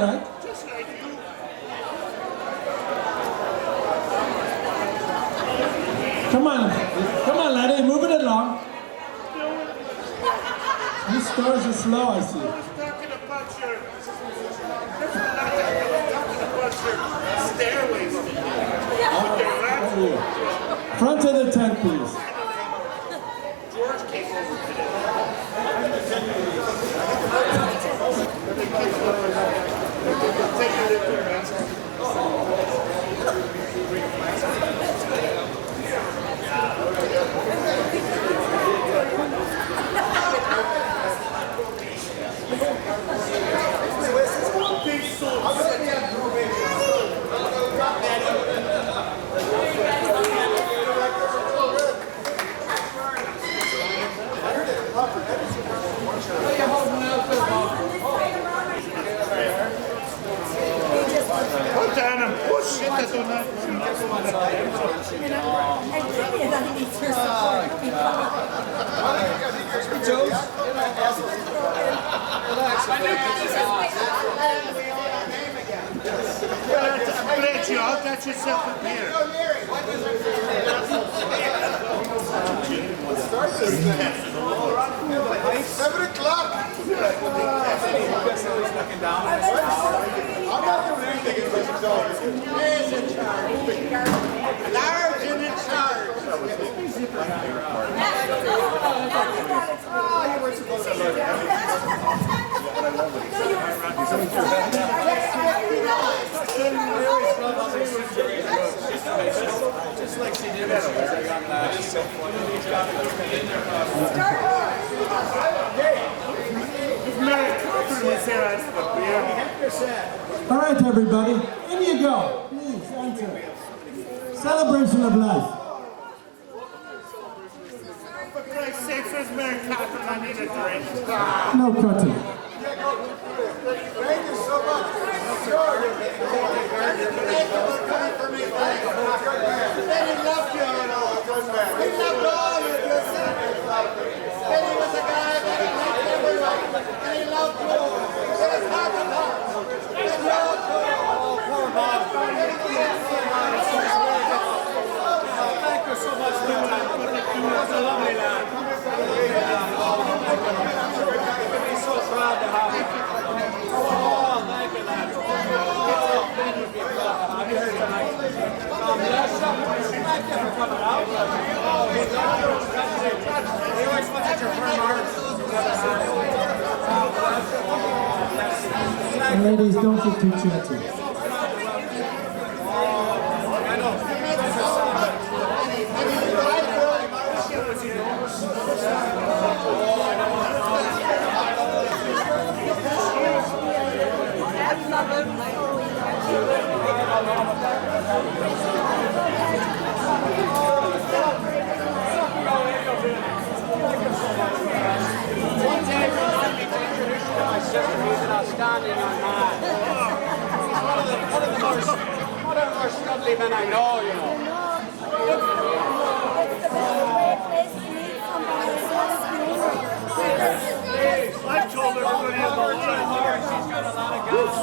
all right. Just like you. Come on, laddie, move it along. These stars are slow, I see. I was talking about your... stairways. Front of the tent, please. George came over today. Take a look at put down and push it. That's what I'll get yourself up here. 7 o'clock. I'm not doing anything in this zone. He's in charge. Large and in charge. You were supposed to learn that. Just like she did at All right, everybody, in you go. Please, enter. Celebration of life. For Christ's sake, there's Mary Catherine, I need a drink. No cutting. Thank you so much. Benny loved you, you know. He loved all of you. Benny was a guy that liked everyone, and he loved you. It was hard to love. And you too. Poor Bob. Thank you so much for your time. He was a lovely lad. He's so proud to have you. Oh, thank you, lad. I'm here tonight. Bless you. Thank you for coming out. He always looks at your firm hearts. And ladies, don't get too chatty. Outstanding on that. One of the more studly men I know, you know. I told everybody about it. She's got a lot of gas.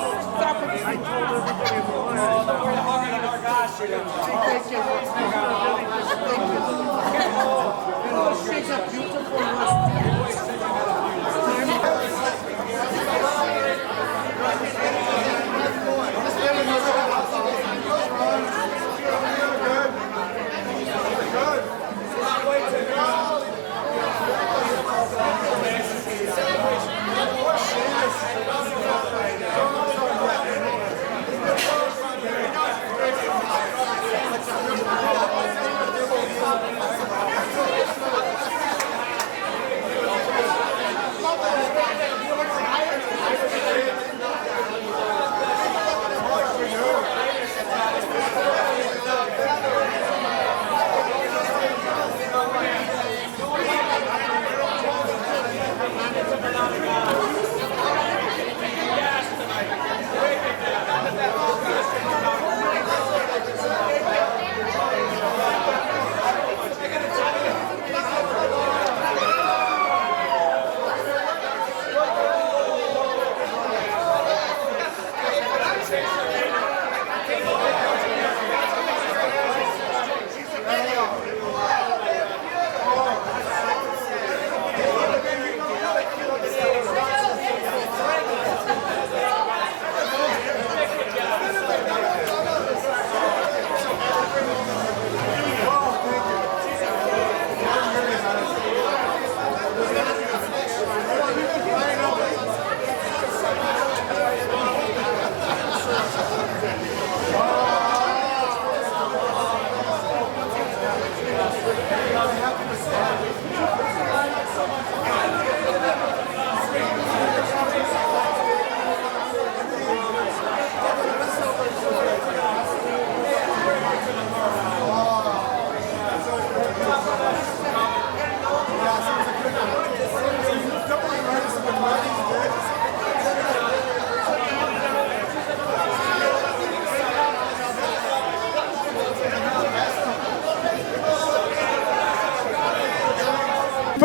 I told everybody about it. We're the hard of our gas, you know. She's a beautiful woman.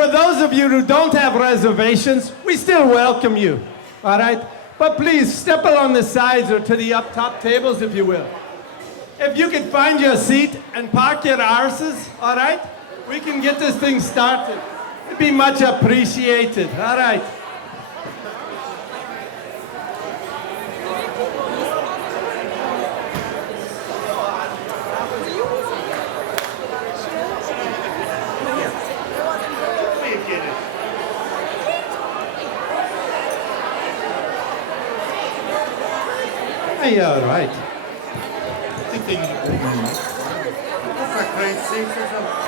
for those of you who don't have reservations, we still welcome you, all right? But please, step along the sides or to the up top tables, if you will. If you could find your seat and park your arses, all right? We can get this thing started. It'd be much appreciated, all right? Hey, all right. I think they need to bring them. For Christ's sake, or something.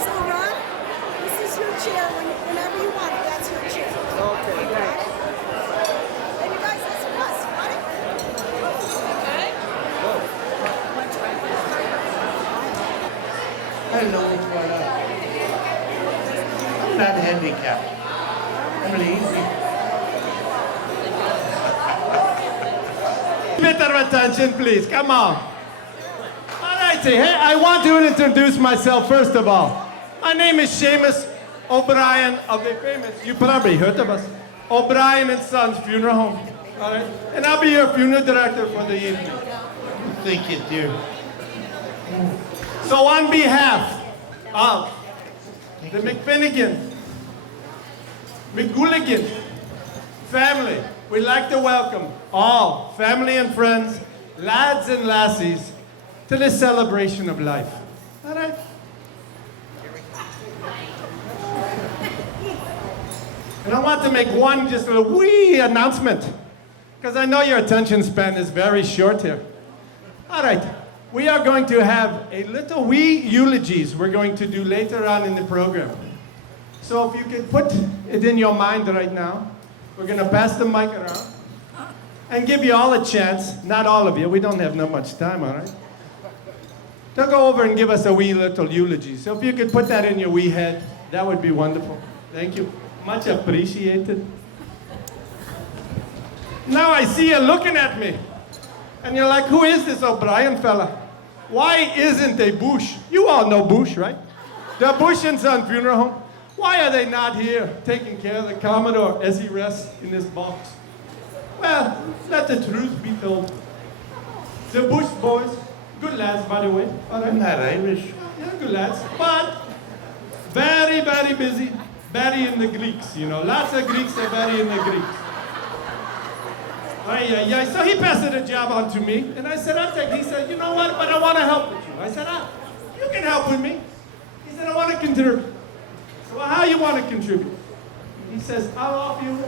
So Ron, this is your chair. Whenever you want it, that's your chair. Okay, thanks. And you guys, this is us, got it? Okay. Hello, brother. I'm not handicapped. I'm lazy. Bit of attention, please. Come on. All righty. Hey, I want to introduce myself first of all. My name is Seamus O'Brien of the famous, you probably heard of us, O'Brien and Sons Funeral Home. All right? And I'll be your funeral director for the evening. Thank you, dear. So on behalf of the McFinnigan, McGooligan family, we'd like to welcome all family and friends, lads and lassies, to this celebration of life. All right? And I want to make one just a wee announcement, because I know your attention span is very short here. All right, we are going to have a little wee eulogies we're going to do later on in the program. So if you could put it in your mind right now, we're going to pass the mic around and give you all a chance, not all of you, we don't have that much time, all right? To go over and give us a wee little eulogy. So if you could put that in your wee head, that would be wonderful. Thank you. Much appreciated. Now I see you looking at me. And you're like, who is this O'Brien fella? Why isn't a Bush? You all know Bush, right? The Bush and Son Funeral Home. Why are they not here taking care of the Commodore as he rests in this box? Well, let the truth be told. The Bush boys, good lads, by the way. All right? I'm not Irish. Yeah, good lads. But very, very busy. Very in the Greeks, you know. Lots of Greeks are very in the Greeks. So he passed the job on to me, and I said, I'll take it. He said, you know what, but I want to help with you. I said, you can help with me. He said, I want to contribute. So well, how you want to contribute? He says, I'll offer you,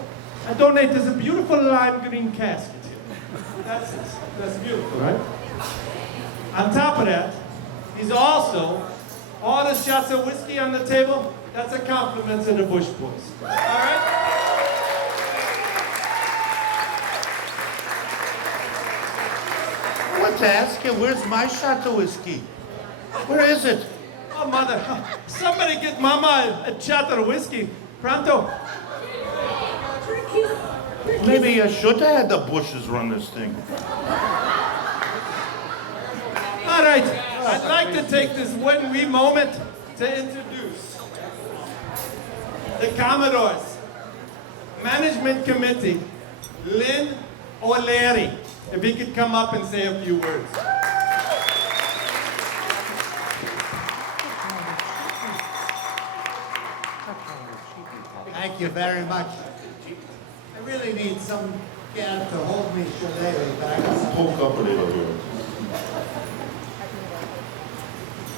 I donate, there's a beautiful lime green casket here. That's beautiful, right? On top of that, he's also, all the shots of whiskey on the table, that's a compliment to the Bush boys. All right? I want to ask you, where's my shot of whiskey? Where is it? Oh, mother. Somebody get Mama a shot of whiskey. Pronto. Maybe I should have had the Bushes run this thing. All right. I'd like to take this one wee moment to introduce the Commodore's Management Committee, Lynn O'Leary. If he could come up and say a few words. Thank you very much. I really need some gal to hold me shillelagh, but I got some. Poke up a little here.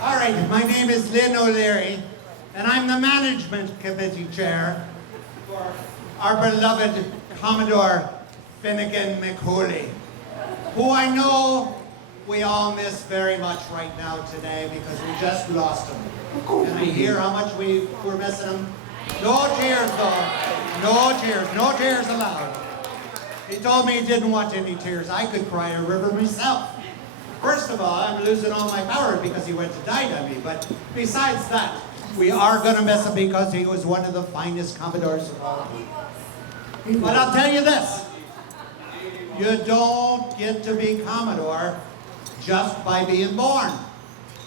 All right, my name is Lynn O'Leary, and I'm the Management Committee Chair for our beloved Commodore Finnigan McHooley, who I know we all miss very much right now today because we just lost him. And I hear how much we're missing him. No cheers, though. No cheers. No cheers allowed. He told me he didn't want any tears. I could cry a river myself. First of all, I'm losing all my power because he went to die on me. But besides that, we are going to miss him because he was one of the finest Commodores of all time. But I'll tell you this. You don't get to be Commodore just by being born.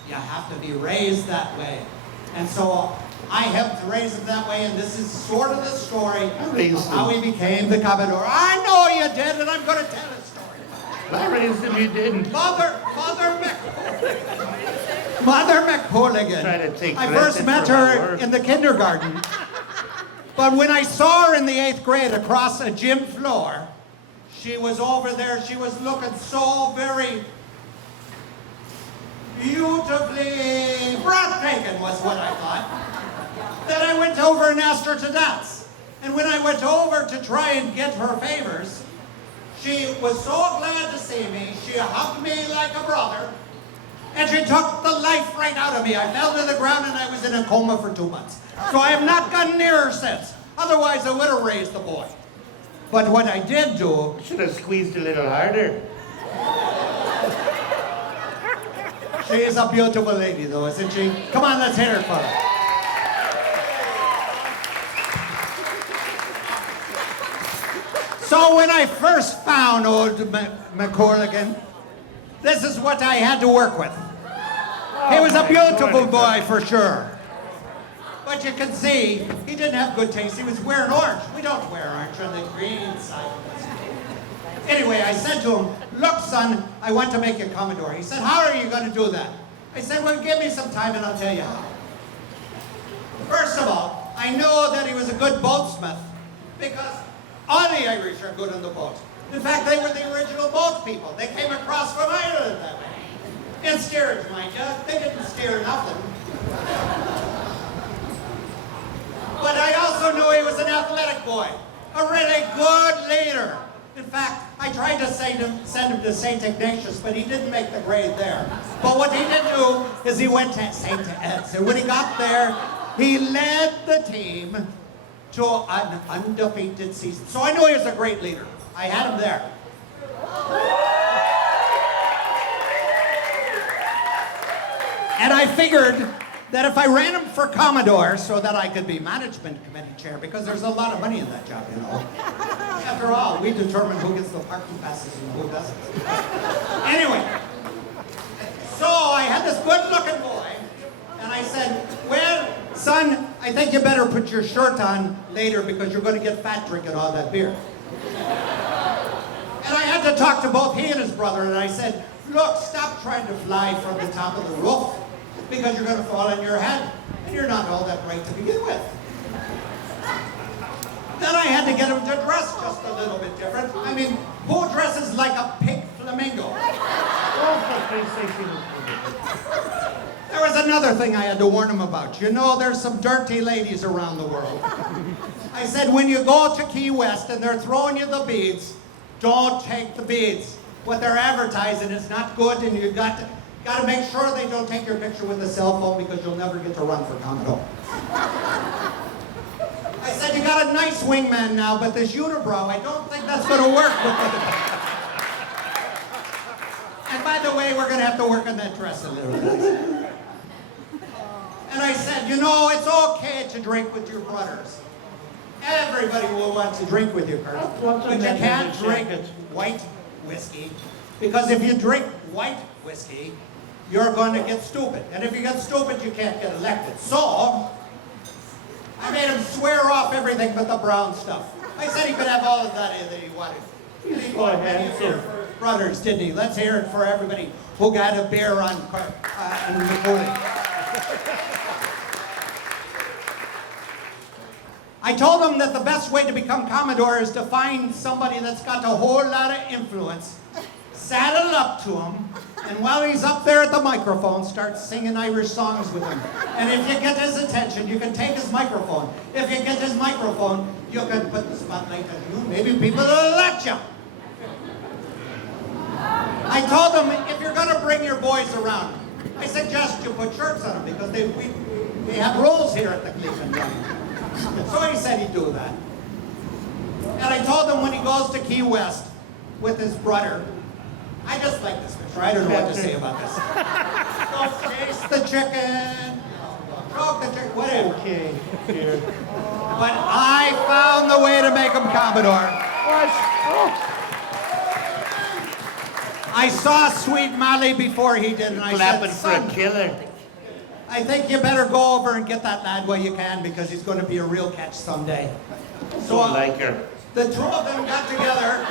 You have to be raised that way. And so I helped to raise him that way, and this is sort of the story of how he became the Commodore. I know you did, and I'm going to tell a story. I raised him, you didn't. Mother McHooligan. Try to take I first credit met for my her work. in the kindergarten. But when I saw her in the 8th grade across a gym floor, she was over there. She was looking so very beautifully breathtaking was what I thought. Then I went over and asked her to dance. And when I went over to try and get her favors, she was so glad to see me. She hugged me like a brother. And she took the life right out of me. I fell to the ground and I was in a coma for 2 months. So I have not gotten near her since. Otherwise I would have raised the boy. But what I did do, Should have squeezed a little harder. she is a beautiful lady though, isn't she? Come on, let's hit her for her. So when I first found old McCorligan, this is what I had to work with. He was a beautiful boy for sure. But you can see, he didn't have good taste. He was wearing orange. We don't wear orange on the green side of us. Anyway, I said to him, look, son, I want to make you Commodore. He said, how are you going to do that? I said, well, give me some time and I'll tell you how. First of all, I know that he was a good boatsmith because all the Irish are good on the boat. In fact, they were the original boat people. They came across from Ireland that way. In steerage, mind you. They didn't steer nothing. But I also knew he was an athletic boy, a really good leader. In fact, I tried to send him to St. Ignatius, but he didn't make the grade there. But what he did do is he went to St. Ed's, and when he got there, he led the team to an undefeated season. So I knew he was a great leader. I had him there. And I figured that if I ran him for Commodore so that I could be management committee chair, because there's a lot of money in that job, you know. After all, we determine who gets the parking passes and who doesn't. Anyway, so I had this good-looking boy, and I said, well, son, I think you better put your shirt on later because you're going to get fat drinking all that beer. And I had to talk to both he and his brother, and I said, look, stop trying to fly from the top of the roof because you're going to fall on your head, and you're not all that bright to begin with. Then I had to get him to dress just a little bit different. I mean, who dresses like a pink flamingo? Oh, for Christ's sake. There was another thing I had to warn him about. You know, there's some dirty ladies around the world. I said, when you go to Key West and they're throwing you the beads, don't take the beads. What they're advertising is not good, and you got to make sure they don't take your picture with a cell phone because you'll never get to run for Commodore. I said, you got a nice wingman now, but this unibrow, I don't think that's going to work with it. And by the way, we're going to have to work on that dress a little bit. And I said, you know, it's okay to drink with your brothers. Everybody will want to drink with you, Kurt. But you can't drink white whiskey, because if you drink white whiskey, you're going to get stupid. And if you get stupid, you can't get elected. So, I made him swear off everything but the brown stuff. I said he could have all of that he wanted. And he bought many of your brothers, didn't he? Let's hear it for everybody who got a beer on Napoleon. I told him that the best way to become Commodore is to find somebody that's got a whole lot of influence, saddle up to him, and while he's up there at the microphone, start singing Irish songs with him. And if you get his attention, you can take his microphone. If you get his microphone, you can put the spotlight on you. Maybe people will elect you. I told him, if you're going to bring your boys around, I suggest you put shirts on them because we have rules here at the Cleveland Dome. So he said he'd do that. And I told him when he goes to Key West with his brother, I just like this picture. I don't know what to say about this. Go chase the chicken, stroke the chicken, whatever. Okay, here. But I found the way to make him Commodore. What? Oh. I saw Sweet Molly before he did, and I Clapping said, for a son, killer. I think you better go over and get that lad while you can, because he's going to be a real catch someday. So Don't like her. the two of them got together.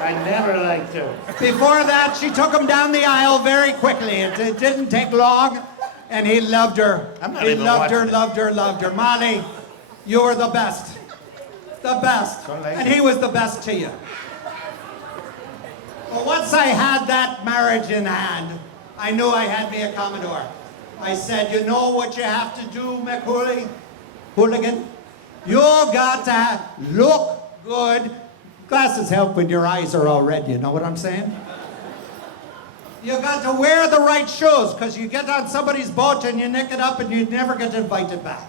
I never liked her. Before that, she took him down the aisle very quickly. It didn't take long, and he loved her. I'm not He even loved her, watching it. loved her, loved her. Molly, you were the best. The best. Don't like And it. he was the best to you. Well, once I had that marriage in hand, I knew I had me a Commodore. I said, you know what you have to do, McCooley? Hooligan? You got to look good. Glasses help when your eyes are all red, you know what I'm saying? You got to wear the right shoes, because you get on somebody's boat and you nick it up and you never get invited back.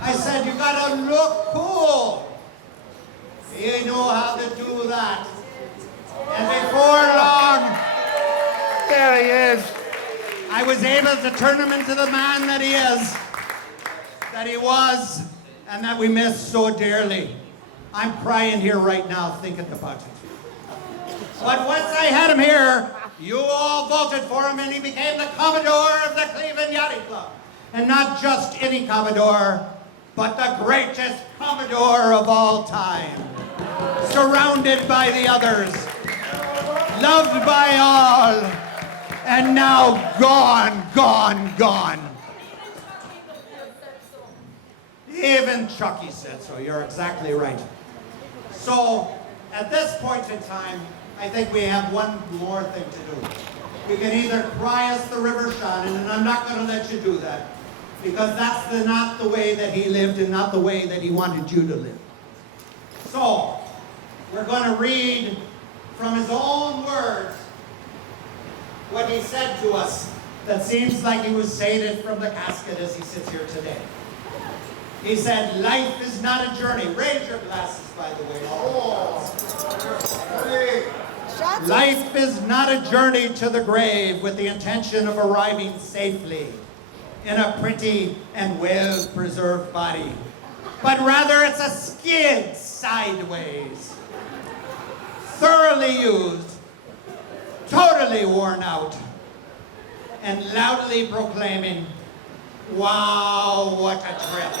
I said, you got to look cool. You know how to do that. And before long, There he is. I was able to turn him into the man that he is, that he was, and that we miss so dearly. I'm crying here right now thinking about it. But once I had him here, you all voted for him, and he became the Commodore of the Cleveland Yachting Club. And not just any Commodore, but the greatest Commodore of all time. Surrounded by the others, loved by all, and now gone, gone, gone. Even Chucky said so. You're exactly right. So, at this point in time, I think we have one more thing to do. We can either cry us the river Shannon, and I'm not going to let you do that, because that's not the way that he lived and not the way that he wanted you to live. So, we're going to read from his own words what he said to us that seems like he was saying it from the casket as he sits here today. He said, life is not a journey. Raise your glasses, by the way. Shots Life is not a journey to the grave with the intention of arriving safely in a pretty and well-preserved body, but rather it's a skid sideways, thoroughly used, totally worn out, and loudly proclaiming, wow, what a trip.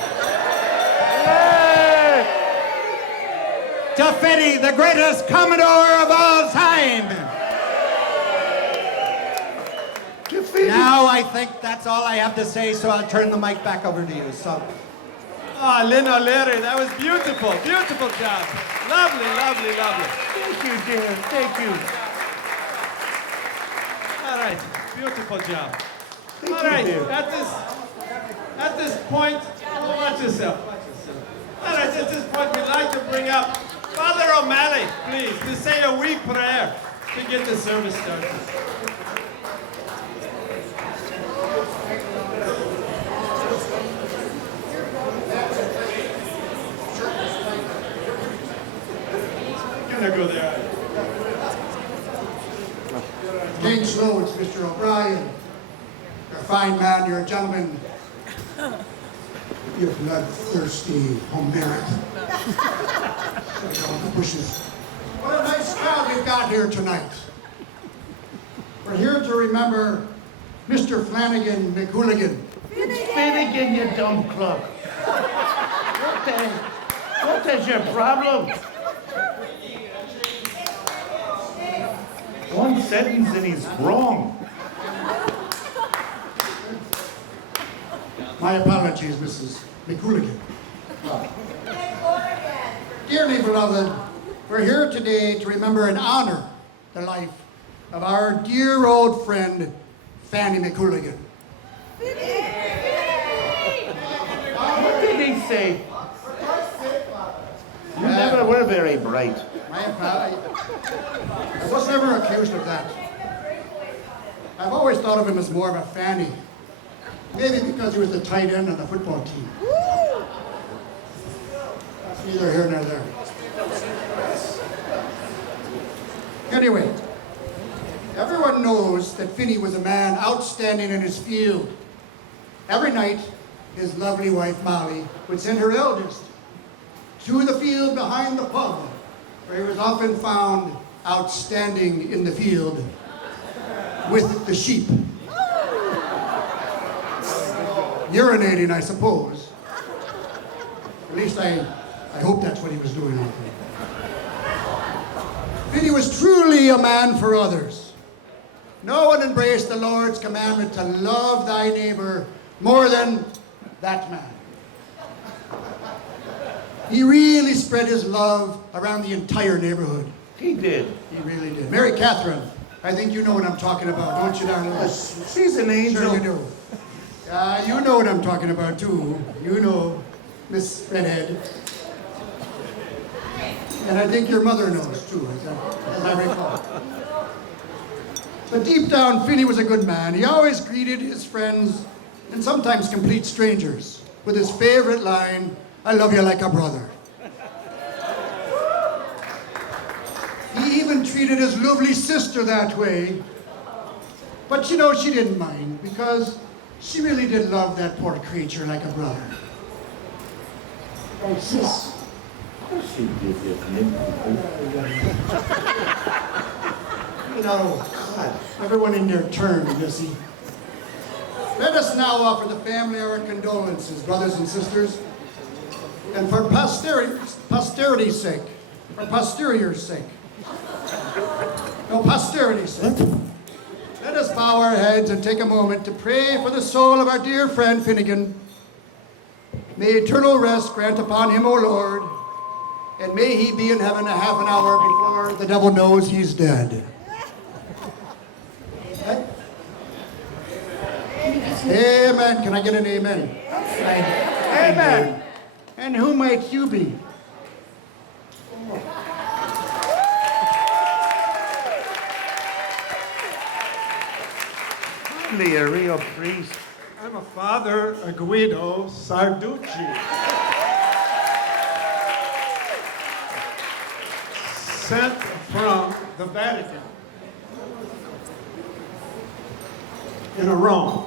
To Fiddy, the greatest Commodore of all time. Now I think that's all I have to say, so I'll turn the mic back over to you. So, Oh, Lynn O'Leary, that was beautiful. Beautiful job. Lovely, lovely, lovely. Thank you, dear. Thank you. All right, beautiful job. Thank All you, right, dear. at this point, watch yourself. All right, at this point, we'd like to bring up Father O'Malley, please, to say a wee prayer to get the service started. Gonna go there. Take slow, it's Mr. O'Brien. You're a fine man, you're a gentleman. You bloodthirsty Homeric. Shut down the bushes. What a nice crowd we've got here tonight. We're here to remember Mr. Flanagan McCooligan. Finnigan, you dumb cluck. What is your problem? One sentence and he's wrong. My apologies, Mrs. McCooligan. Dearly beloved, we're here today to remember and honor the life of our dear old friend, Fanny McCooligan. What did he say? You never were very bright. My apologies. I was never accused of that. I've always thought of him as more of a Fanny. Maybe because he was the tight end on the football team. Neither here nor there. Anyway, everyone knows that Finney was a man outstanding in his field. Every night, his lovely wife Molly would send her eldest to the field behind the pub, where he was often found outstanding in the field with the sheep. Urinating, I suppose. At least I hope that's what he was doing out there. Finney was truly a man for others. No one embraced the Lord's commandment to love thy neighbor more than that man. He really spread his love around the entire neighborhood. He did. He really did. Mary Catherine, I think you know what I'm talking about, don't you, darling? She's an angel. Sure you do. You know what I'm talking about, too. You know, Miss Redhead. And I think your mother knows, too, as I recall. But deep down, Finney was a good man. He always greeted his friends, and sometimes complete strangers, with his favorite line, "I love you like a brother." He even treated his lovely sister that way. But you know, she didn't mind, because she really did love that poor creature like a brother. Oh, sis. She did it. You know, everyone in their turn, Missy. Let us now offer the family our condolences, brothers and sisters. And for posterity's sake, for posterior's sake, no, posterity's sake, let us bow our heads and take a moment to pray for the soul of our dear friend Finnigan. May eternal rest grant upon him, O Lord, and may he be in heaven a half an hour before the devil knows he's dead. Amen. Can I get an amen? Amen. And who might you be? Hardly a real priest. I'm a Father Guido Sarducci. Sent from the Vatican in Rome,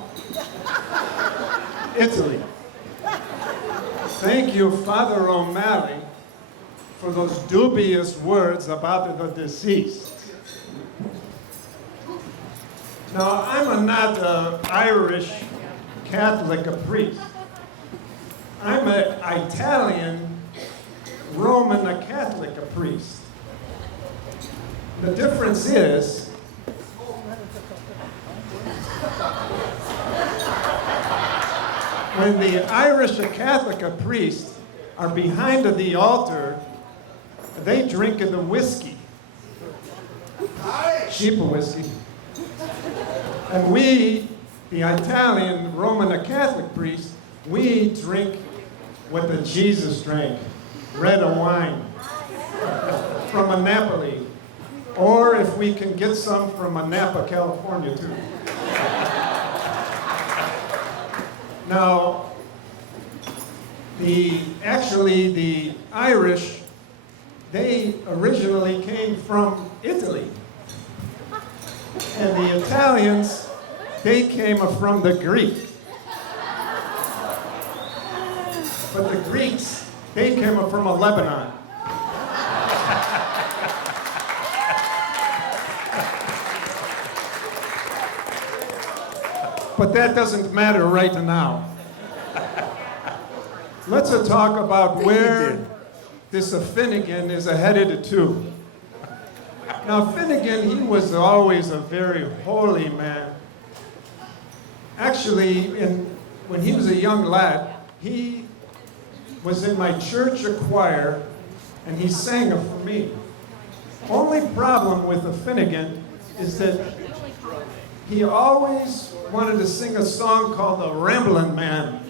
Italy. Thank you, Father O'Malley, for those dubious words about the deceased. Now, I'm not an Irish Catholic priest. I'm an Italian Roman Catholic priest. The difference is when the Irish Catholic priests are behind the altar, they drink the whiskey, cheap whiskey. And we, the Italian Roman Catholic priests, we drink what the Jesus drank, red wine from a Napoli. Or if we can get some from Napa, California, too. Now, actually the Irish, they originally came from Italy. And the Italians, they came from the Greeks. But the Greeks, they came from Lebanon. But that doesn't matter right now. Let's talk about where this Finnigan is headed to. Now, Finnigan, he was always a very holy man. Actually, when he was a young lad, he was in my church choir, and he sang for me. Only problem with the Finnigan is that he always wanted to sing a song called The Ramblin' Man.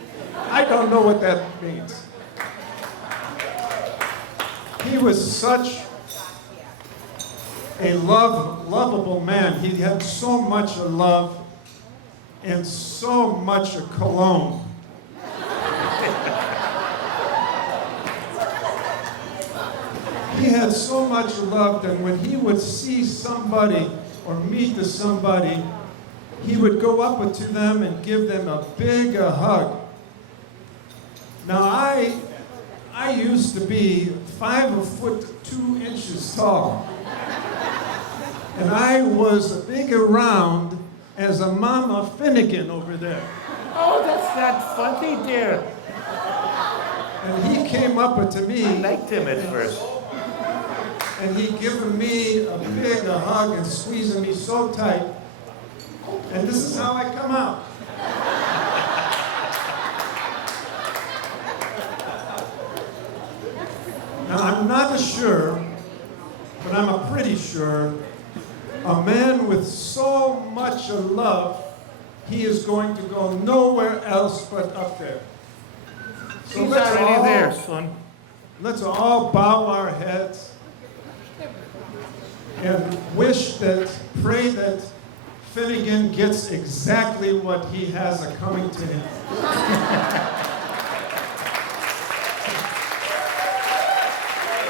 I don't know what that means. He was such a lovable man. He had so much love and so much cologne. he had so much love that when he would see somebody or meet to somebody, he would go up to them and give them a big hug. Now I used to be 5'2" tall. And I was big around as a Mama Finnigan over there. Oh, that's not funny, dear. And he came up to me. I liked him at first. And he given me a big hug and squeezing me so tight. And this is how I come out. Now, I'm not sure, but I'm pretty sure a man with so much love, he is going to go nowhere else but up there. So He's already there, son. let's all bow our heads and pray that Finnigan gets exactly what he has coming to him.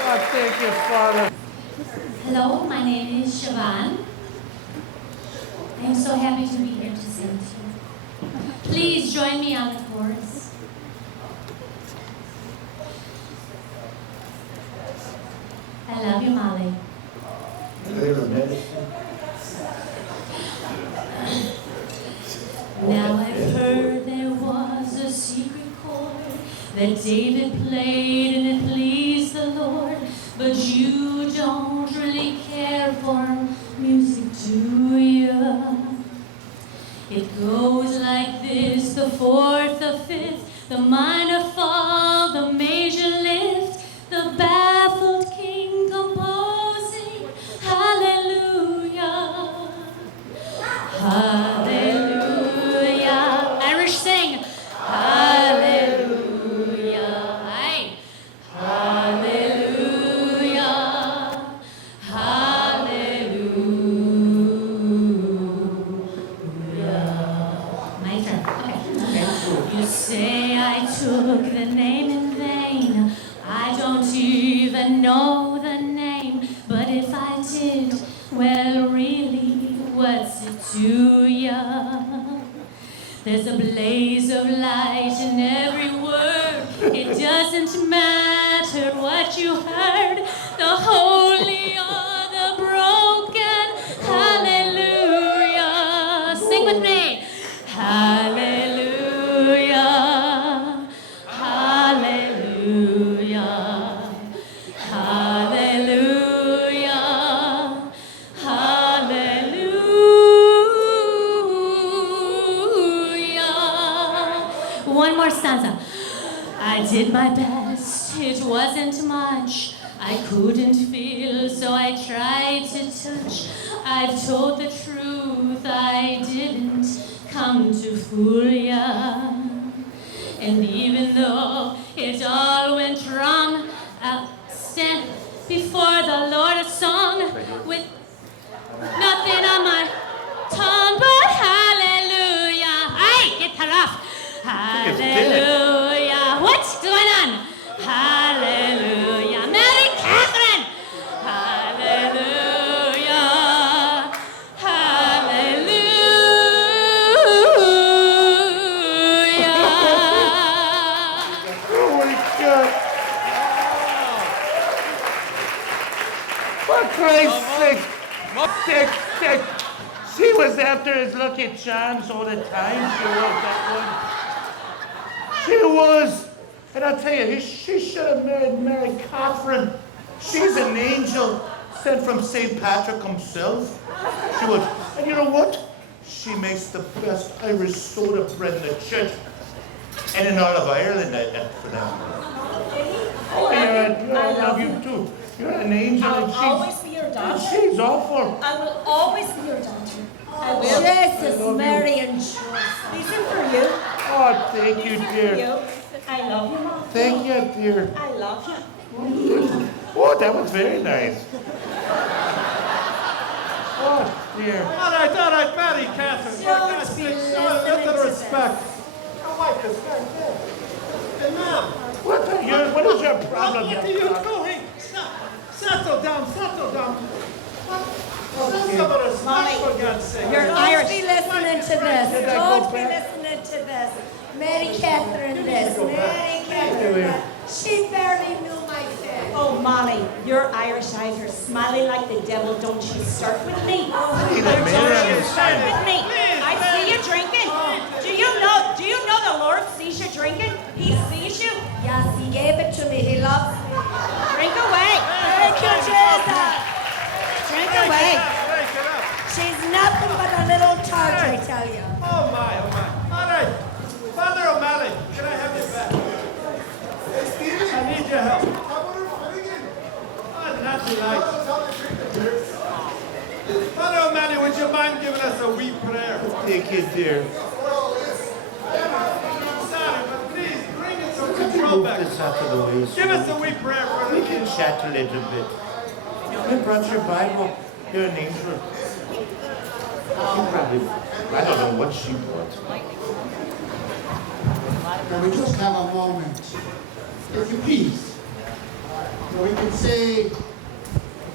Oh, thank you, Father. Hello, my name is Siobhan. I am so happy to be here to sing to you. Please join me on the chorus. I love you, Molly. Now I've heard there was a secret chord that David played and it pleased the Lord, but you don't really care for music, do you? It goes like this: the fourth, the fifth, the minor fall, the major lift, the baffled king composing hallelujah, hallelujah. Irish sing hallelujah, aye. Hallelujah, hallelujah. My turn. Okay. You say I took the name in vain. I don't even know the name, but if I did, well, really, what's it to ya? There's a blaze of light in every word. It doesn't matter what you heard, the holy or the broken. Hallelujah. Sing with me. Hallelujah. Hallelujah. Hallelujah. Hallelujah. One more stanza. I did my best, it wasn't much. I couldn't feel, so I tried to touch. I've told the truth, I didn't come to fool ya. And even though it all went wrong, I'll stand before the Lord a song with nothing on my tongue but hallelujah. Hey, get her off. Hallelujah. What's going on? Hallelujah. Mary Catherine. Hallelujah. Hallelujah. Holy God. For Christ's sake. She was after his Lucky Charms all the time. She was that one. She was. And I'll tell you, she should have married Mary Catherine. She's an angel sent from St. Patrick himself. She was. And you know what? She makes the best Irish soda bread in the church. And in all of Ireland, for that. Oh, I love you too. You're an angel, I'll and always be your daughter. she's awful. I will always be your daughter. I will. Jesus, love Mary and These are for you. Oh, thank you, For dear. you. I love you, Mom. Thank you, dear. I love you. Oh, that was very nice. Oh, dear. All right, Betty, Catherine. For God's Don't be sake, show a listening little to respect. My wife is very good. Hey, ma'am. What is your problem? What are you doing? Stop. Settle down, settle down. Let's have a respect, Molly, for God's sake. You're Don't Irish. be listening to this. Did I go Don't be back? listening to this. Mary Catherine this. Mary Catherine that. She barely knew my face. Oh, Molly, your Irish eyes are smiling like the devil. Don't you start with me. Don't you start with me. I see you drinking. Do you know the Lord sees you drinking? He sees you. Yes, he gave it to me. He loves me. Drink away. Thank you, Jesus. Drink Break away. it up, break it up. She's nothing but a little tart, I tell you. Oh my, oh my. All right. Father O'Malley, can I have you back? Hey, Stephen. I need your help. How about her Finnigan? Oh, not tonight. Tell the treatment here. Father O'Malley, would you mind giving us a wee prayer? Take it there. I'm sorry, but please bring it some Could you control move back. this out of the way? Give us a wee prayer for We the can chat a little bit. You brought your Bible. You're an angel. You probably, I don't know what she brought. Can we just have a moment? If you please. So we can say a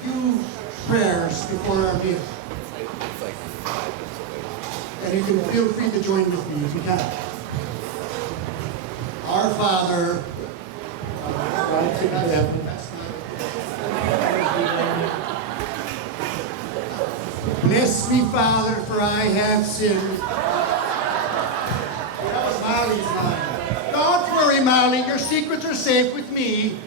few prayers before our meal. And you can feel free to join with me if you can. Our Father, Right in heaven. bless me, Father, for I have sinned. That was Molly's line. Don't worry, Molly. Your secrets are safe with me.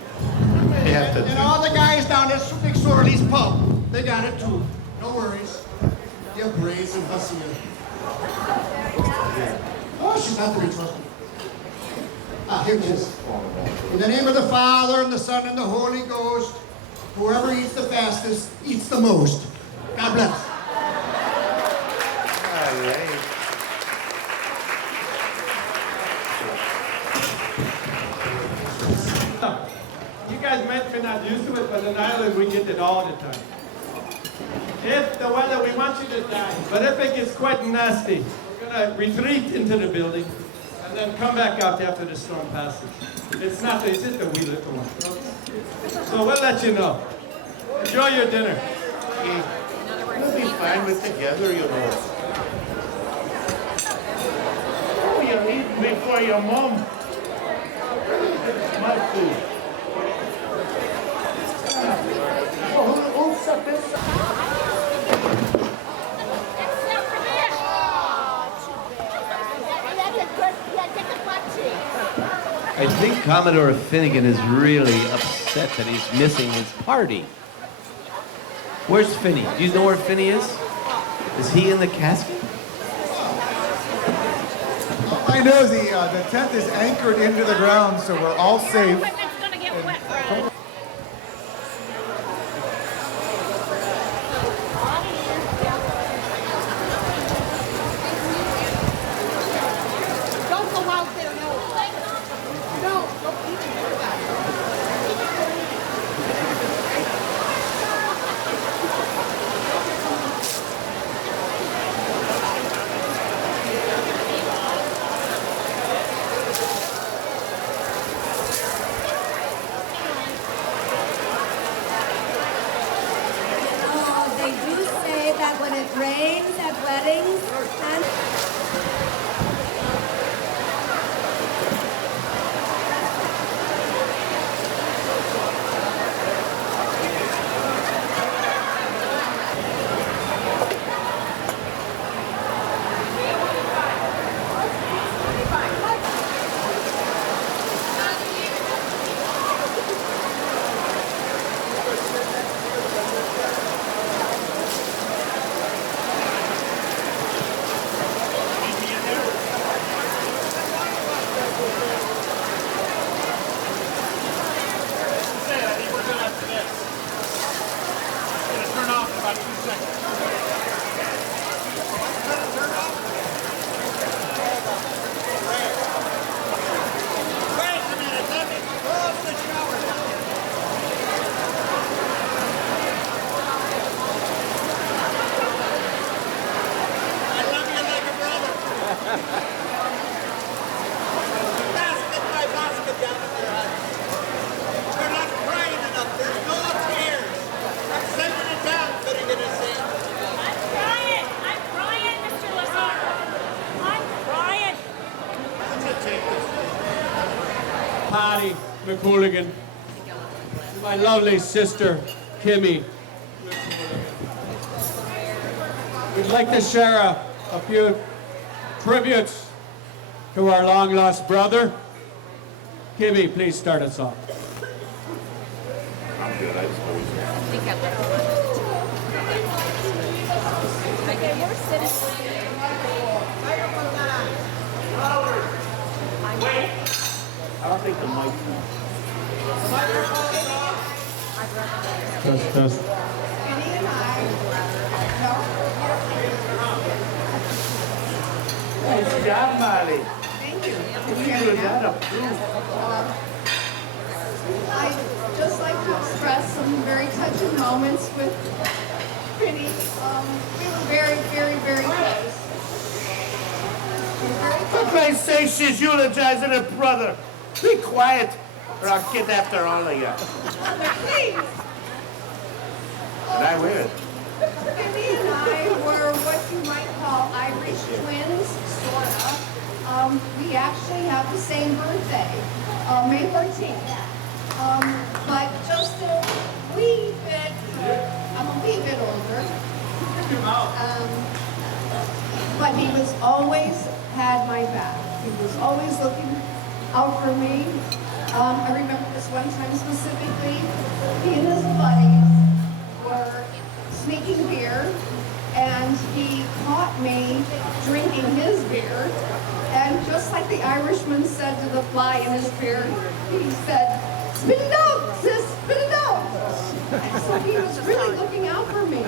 You have to And all the guys down at Big Sorley's pub, they got it too. No worries. You brazen hussy. Oh, she's not to be trusted. Ah, here it is. In the name of the Father, and the Son, and the Holy Ghost, whoever eats the fastest eats the most. God bless. All right. You guys might be not used to it, but in Ireland we get it all the time. If the weather, we want you to die, but if it gets quite nasty, we're gonna retreat into the building and then come back out after the storm passes. It's not, it's just a wee little one. Okay? So we'll let you know. Enjoy your dinner. We'll be fine with together, you know. Oh, you're eating before your mom. My food. Oh, suck this. I think Commodore Finnigan is really upset that he's missing his party. Where's Finny? Do you know where Finny is? Is he in the casket? I know the tent is anchored into the ground, so we're all safe. Equipment's gonna get wet, Brad. Don't go out there, no. No, don't even do that. Oh, they do say that when it rains at weddings, and Basket down in there, honey. You're not crying enough. There's no tears. Patty McCooligan, my lovely sister, Kimmy. We'd like to share a few tributes to our long-lost brother. Kimmy, please start us off. I'll take the mic. Test. Nice job, Molly. Thank you. You got a proof. I'd just like to express some very touching moments with Finny. We were very, very, very close. For Christ's sake, she's eulogizing her brother. Be quiet, or I'll get after all of you. Please. And I will. Finny and I were what you might call Irish twins, sorta. We actually have the same birthday, May 14th. But just a wee bit, I'm a wee bit older. But he was always had my back. He was always looking out for me. I remember this one time specifically, he and his buddies were sneaking beer, and he caught me drinking his beer. And just like the Irishman said to the fly in his beer, he said, "Spit it out, sis, spit it out." And so he was really looking out for me.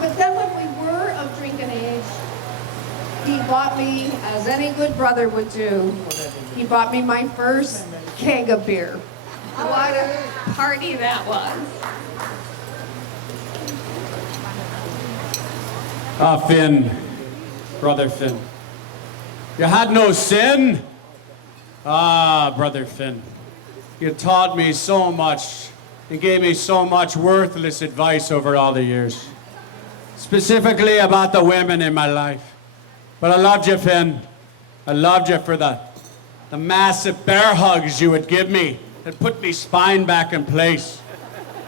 But then when we were of drinking age, he bought me, as any good brother would do, he bought me my first keg of beer. What a party that was. Ah, Finn, brother Finn. You had no sin? Ah, brother Finn. You taught me so much and gave me so much worthless advice over all the years. Specifically about the women in my life. But I loved you, Finn. I loved you for the massive bear hugs you would give me that put me spine back in place.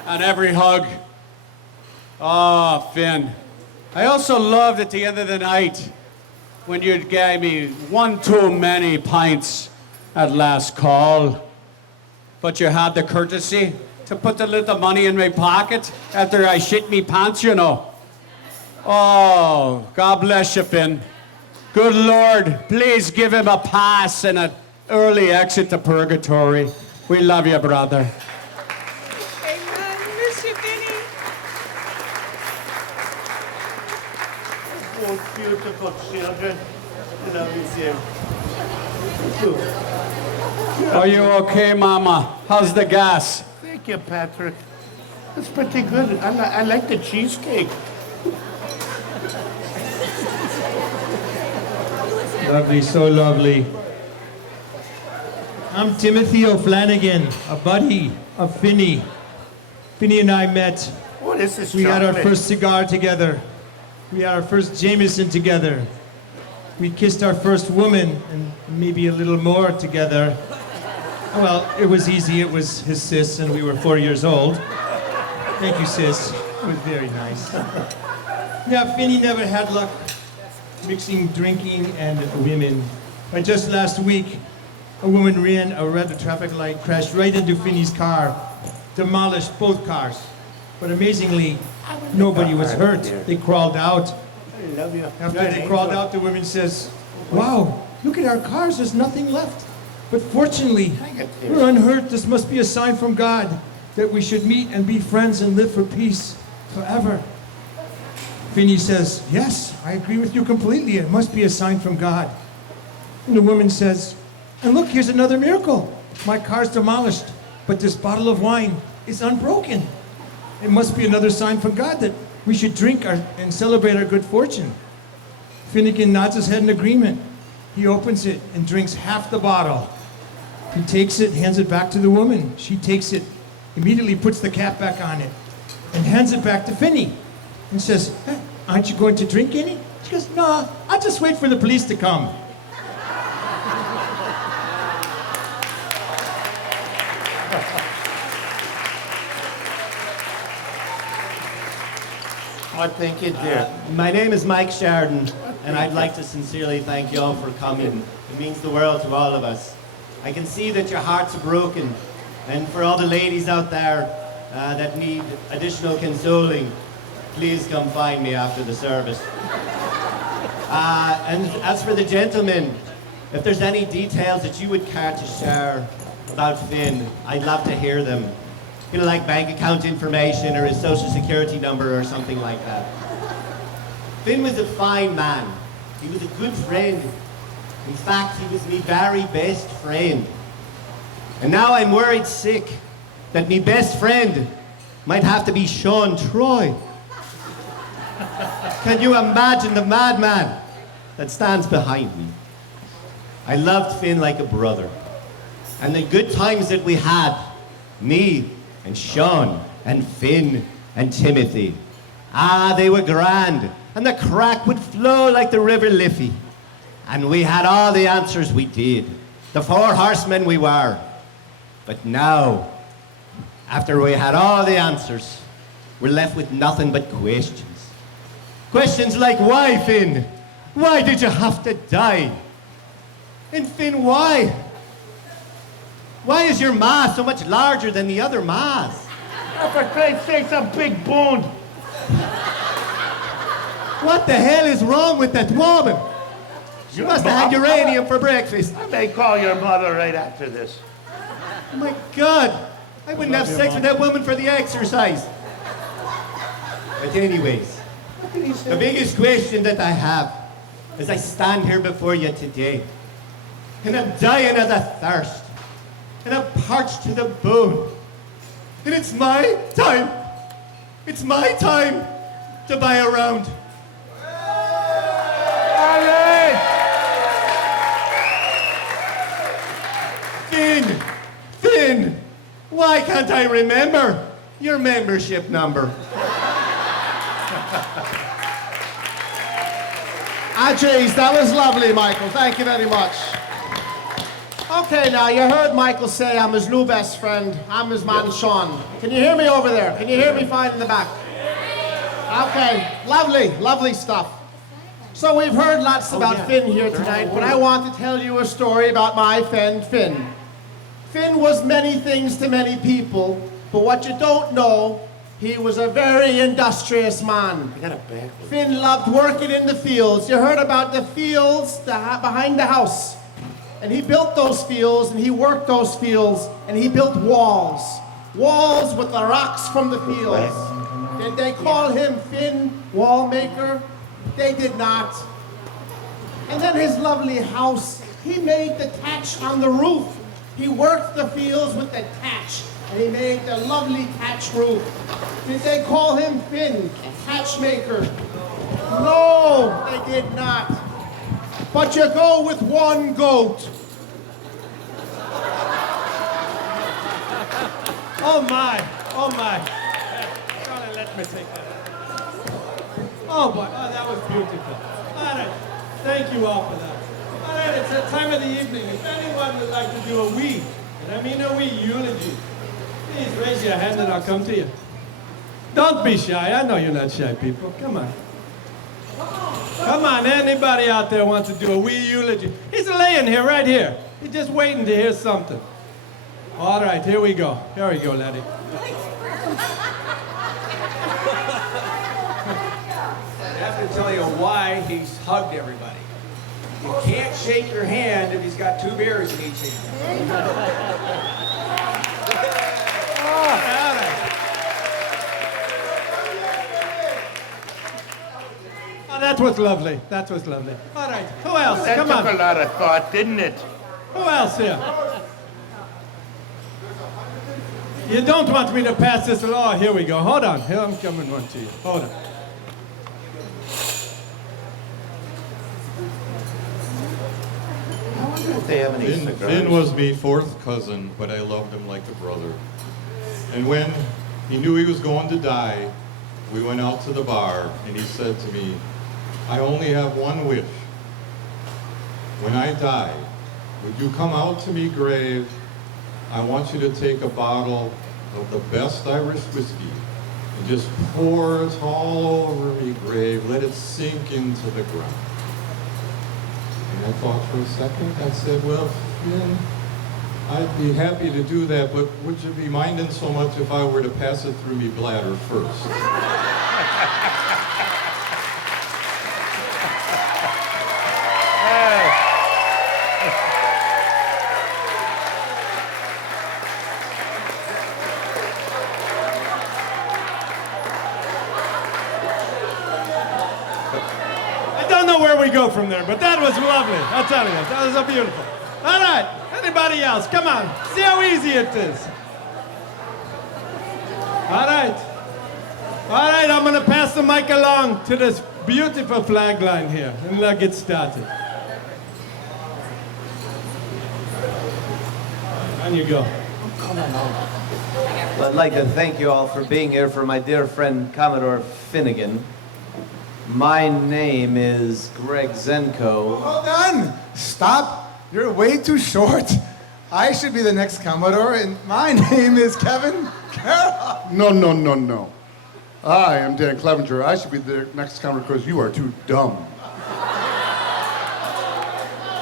And every hug. Oh, Finn. I also loved at the end of the night when you gave me one too many pints at last call. But you had the courtesy to put the little money in my pocket after I shit me pants, you know. Oh, God bless you, Finn. Good Lord, please give him a pass and an early exit to purgatory. We love you, brother. Amen. Miss you, Finny. Oh, beautiful children. I love you, too. Are you okay, Mama? How's the gas? Thank you, Patrick. It's pretty good. I like the cheesecake. Lovely, so lovely. I'm Timothy O'Flanagan, a buddy of Finny. Finny and I met. What is this We had our chocolate? first cigar together. We had our first Jameson together. We kissed our first woman, and maybe a little more together. Well, it was easy. It was his sis, and we were 4 years old. Thank you, sis. It was very nice. Yeah, Finny never had luck mixing drinking and women. But just last week, a woman ran a red traffic light, crashed right into Finny's car, demolished both cars. But amazingly, nobody was hurt. They crawled out. I love you. After they crawled out, the woman says, "Wow, look at our cars, there's nothing left. But fortunately, we're unhurt. This must be a sign from God that we should meet and be friends and live for peace forever." Finny says, "Yes, I agree with you completely. It must be a sign from God." And the woman says, "And look, here's another miracle. My car's demolished, but this bottle of wine is unbroken. It must be another sign from God that we should drink and celebrate our good fortune." Finnigan nods his head in agreement. He opens it and drinks half the bottle. He takes it, hands it back to the woman. She takes it, immediately puts the cap back on it, and hands it back to Finny. And says, "Aren't you going to drink any?" She goes, "No, I'll just wait for the police to come." I think you did. My name is Mike Sheridan, and I'd like to sincerely thank you all for coming. It means the world to all of us. I can see that your hearts are broken, and for all the ladies out there that need additional consoling, please come find me after the service. And as for the gentlemen, if there's any details that you would care to share about Finn, I'd love to hear them. You know, like bank account information or his social security number or something like that. Finn was a fine man. He was a good friend. In fact, he was my very best friend. And now I'm worried sick that my best friend might have to be Sean Troy. Can you imagine the madman that stands behind me? I loved Finn like a brother. And the good times that we had, me and Sean and Finn and Timothy, they were grand. And the crack would flow like the River Liffey. And we had all the answers we did. The 4 horsemen we were. But now, after we had all the answers, we're left with nothing but questions. Questions like, why, Finn? Why did you have to die? And Finn, why? Why is your ma so much larger than the other mas? Oh, for Christ's sake, I'm big boned. What the hell is wrong with that woman? She must have had uranium for breakfast. I may call your mother right after this. Oh my God, I wouldn't have sex with that woman for the exercise. But anyways, the biggest question that I have as I stand here before you today, and I'm dying of the thirst, and I'm parched to the bone, and it's my time to buy a round. Finn, why can't I remember your membership number? Geez, that was lovely, Michael. Thank you very much. Okay, now, you heard Michael say I'm his new best friend. I'm his man, Sean. Can you hear me over there? Can you hear me fine in the back? Okay, lovely stuff. So we've heard lots about Finn here tonight, but I want to tell you a story about my friend, Finn. Finn was many things to many people, but what you don't know, he was a very industrious man. I got a bag. Finn loved working in the fields. You heard about the fields behind the house. And he built those fields, and he worked those fields, and he built walls. Walls with the rocks from the fields. Did they call him Finn Wall Maker? They did not. And then his lovely house, he made the thatch on the roof. He worked the fields with the thatch, and he made the lovely thatch roof. Did they call him Finn, Thatch Maker? No, they did not. But you go with one goat. Oh my. Charlie, let me take that. Oh boy, that was beautiful. All right, thank you all for that. All right, it's that time of the evening. If anyone would like to do a wee, and I mean a wee eulogy, please raise your hand and I'll come to you. Don't be shy. I know you're not shy people. Come on. Come on, anybody out there wants to do a wee eulogy? He's laying here, right here. He's just waiting to hear something. All right, here we go. Here we go, laddie. I have to tell you why he's hugged everybody. You can't shake your hand if he's got 2 beers in each hand. Oh, that was lovely. That was lovely. All right, who else? That Come took on. a lot of thought, didn't it? Who else here? You don't want me to pass this law? Here we go. Hold on. Here I'm coming one to you. Hold on. They have any Finn cigars? was me 4th cousin, but I loved him like a brother. And when he knew he was going to die, we went out to the bar, and he said to me, I only have one wish. When I die, would you come out to me grave? I want you to take a bottle of the best Irish whiskey and just pours all over me grave. Let it sink into the ground. And I thought for a second, I said, well, Finn, I'd be happy to do that, but would you be minding so much if I were to pass it through me bladder first? I don't know where we go from there, but that was lovely. I'll tell you, that was so beautiful. All right, anybody else? Come on, see how easy it is. All right. All right, I'm gonna pass the mic along to this beautiful flag line here, and let's get started. On you go. Well, I'd like to thank you all for being here for my dear friend Commodore Finnigan. My name is Greg Zenko. Hold on! Stop! You're way too short. I should be the next Commodore, and my name is Kevin Carroll. No, no, no, no. I am Dan Clevenger. I should be the next Commodore because you are too dumb.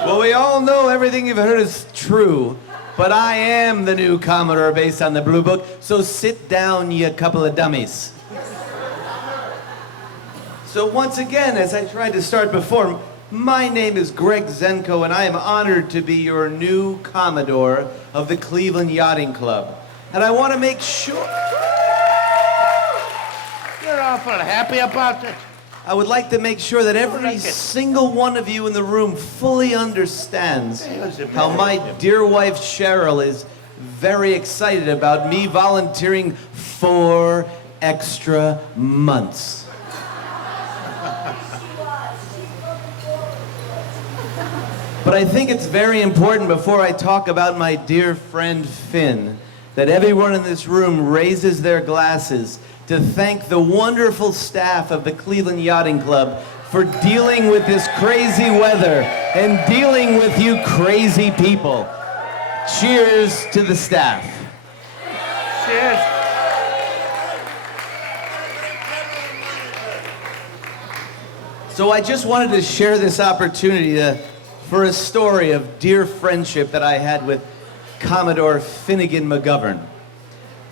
Well, we all know everything you've heard is true, but I am the new Commodore based on the Blue Book, so sit down, you couple of dummies. So once again, as I tried to start before, my name is Greg Zenko, and I am honored to be your new Commodore of the Cleveland Yachting Club. And I want to make sure... You're awful happy about it. I would like to make sure that every single one of you in the room fully understands how my dear wife Cheryl is very excited about me volunteering 4 extra months. But I think it's very important before I talk about my dear friend Finn that everyone in this room raises their glasses to thank the wonderful staff of the Cleveland Yachting Club for dealing with this crazy weather and dealing with you crazy people. Cheers to the staff. Cheers. So I just wanted to share this opportunity for a story of dear friendship that I had with Commodore Finnigan McGovern.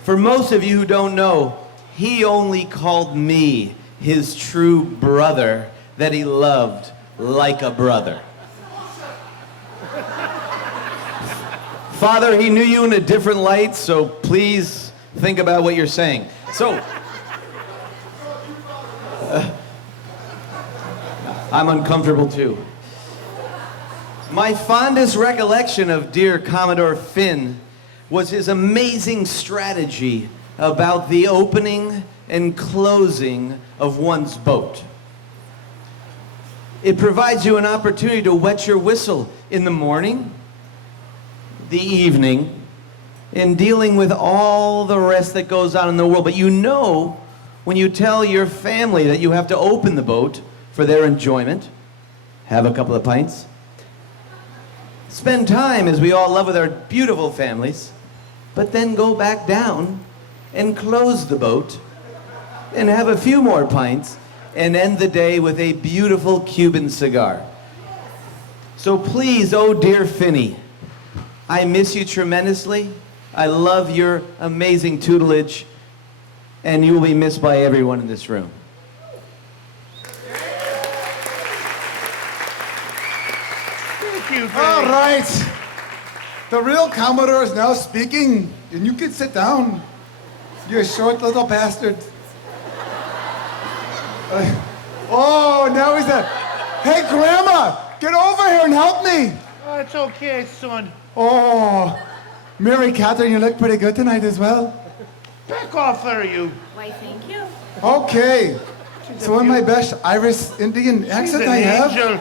For most of you who don't know, he only called me his true brother that he loved like a brother. Father, he knew you in a different light, so please think about what you're saying. So, I'm uncomfortable too. My fondest recollection of dear Commodore Finn was his amazing strategy about the opening and closing of one's boat. It provides you an opportunity to wet your whistle in the morning, the evening, in dealing with all the rest that goes on in the world. But you know when you tell your family that you have to open the boat for their enjoyment, have a couple of pints, spend time, as we all love, with our beautiful families, but then go back down and close the boat and have a few more pints and end the day with a beautiful Cuban cigar. So please, oh dear Finny, I miss you tremendously. I love your amazing tutelage, and you will be missed by everyone in this room. All right. The real Commodore is now speaking, and you can sit down. You short little bastard. Oh, now he's a... Hey, Grandma, get over here and help me. Oh, it's okay, son. Oh, Mary Catherine, you look pretty good tonight as well. Back off, are you? Why, thank you. Okay. So in my best Irish Indian accent I have, Angel.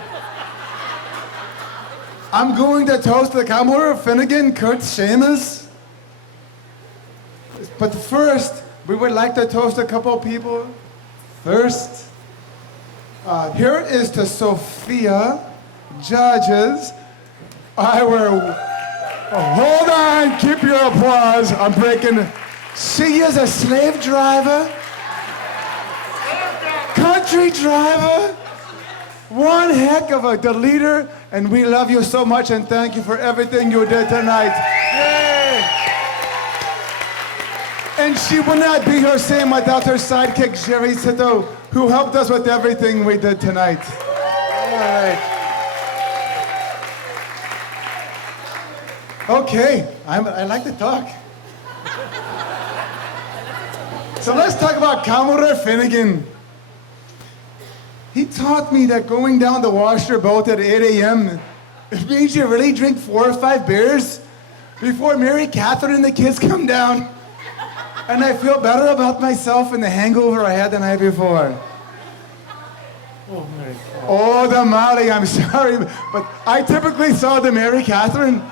I'm going to toast the Commodore Finnigan, Kurt Seamus. But first, we would like to toast a couple people. First, here is to Sophia, judges. Hold on, keep your applause. I'm breaking. She is a slave driver factory driver. One heck of the leader, and we love you so much and thank you for everything you did tonight. Yay! And she would not be her same without her sidekick, Jerry Sito, who helped us with everything we did tonight. All right. Okay, I like to talk. So let's talk about Commodore Finnigan. He taught me that going down the washer boat at 8 a.m. it means you really drink 4 or 5 beers before Mary Catherine and the kids come down. And I feel better about myself and the hangover I had the night before. Oh, my God. Oh, the Molly, I'm sorry, but I typically saw the Mary Catherine.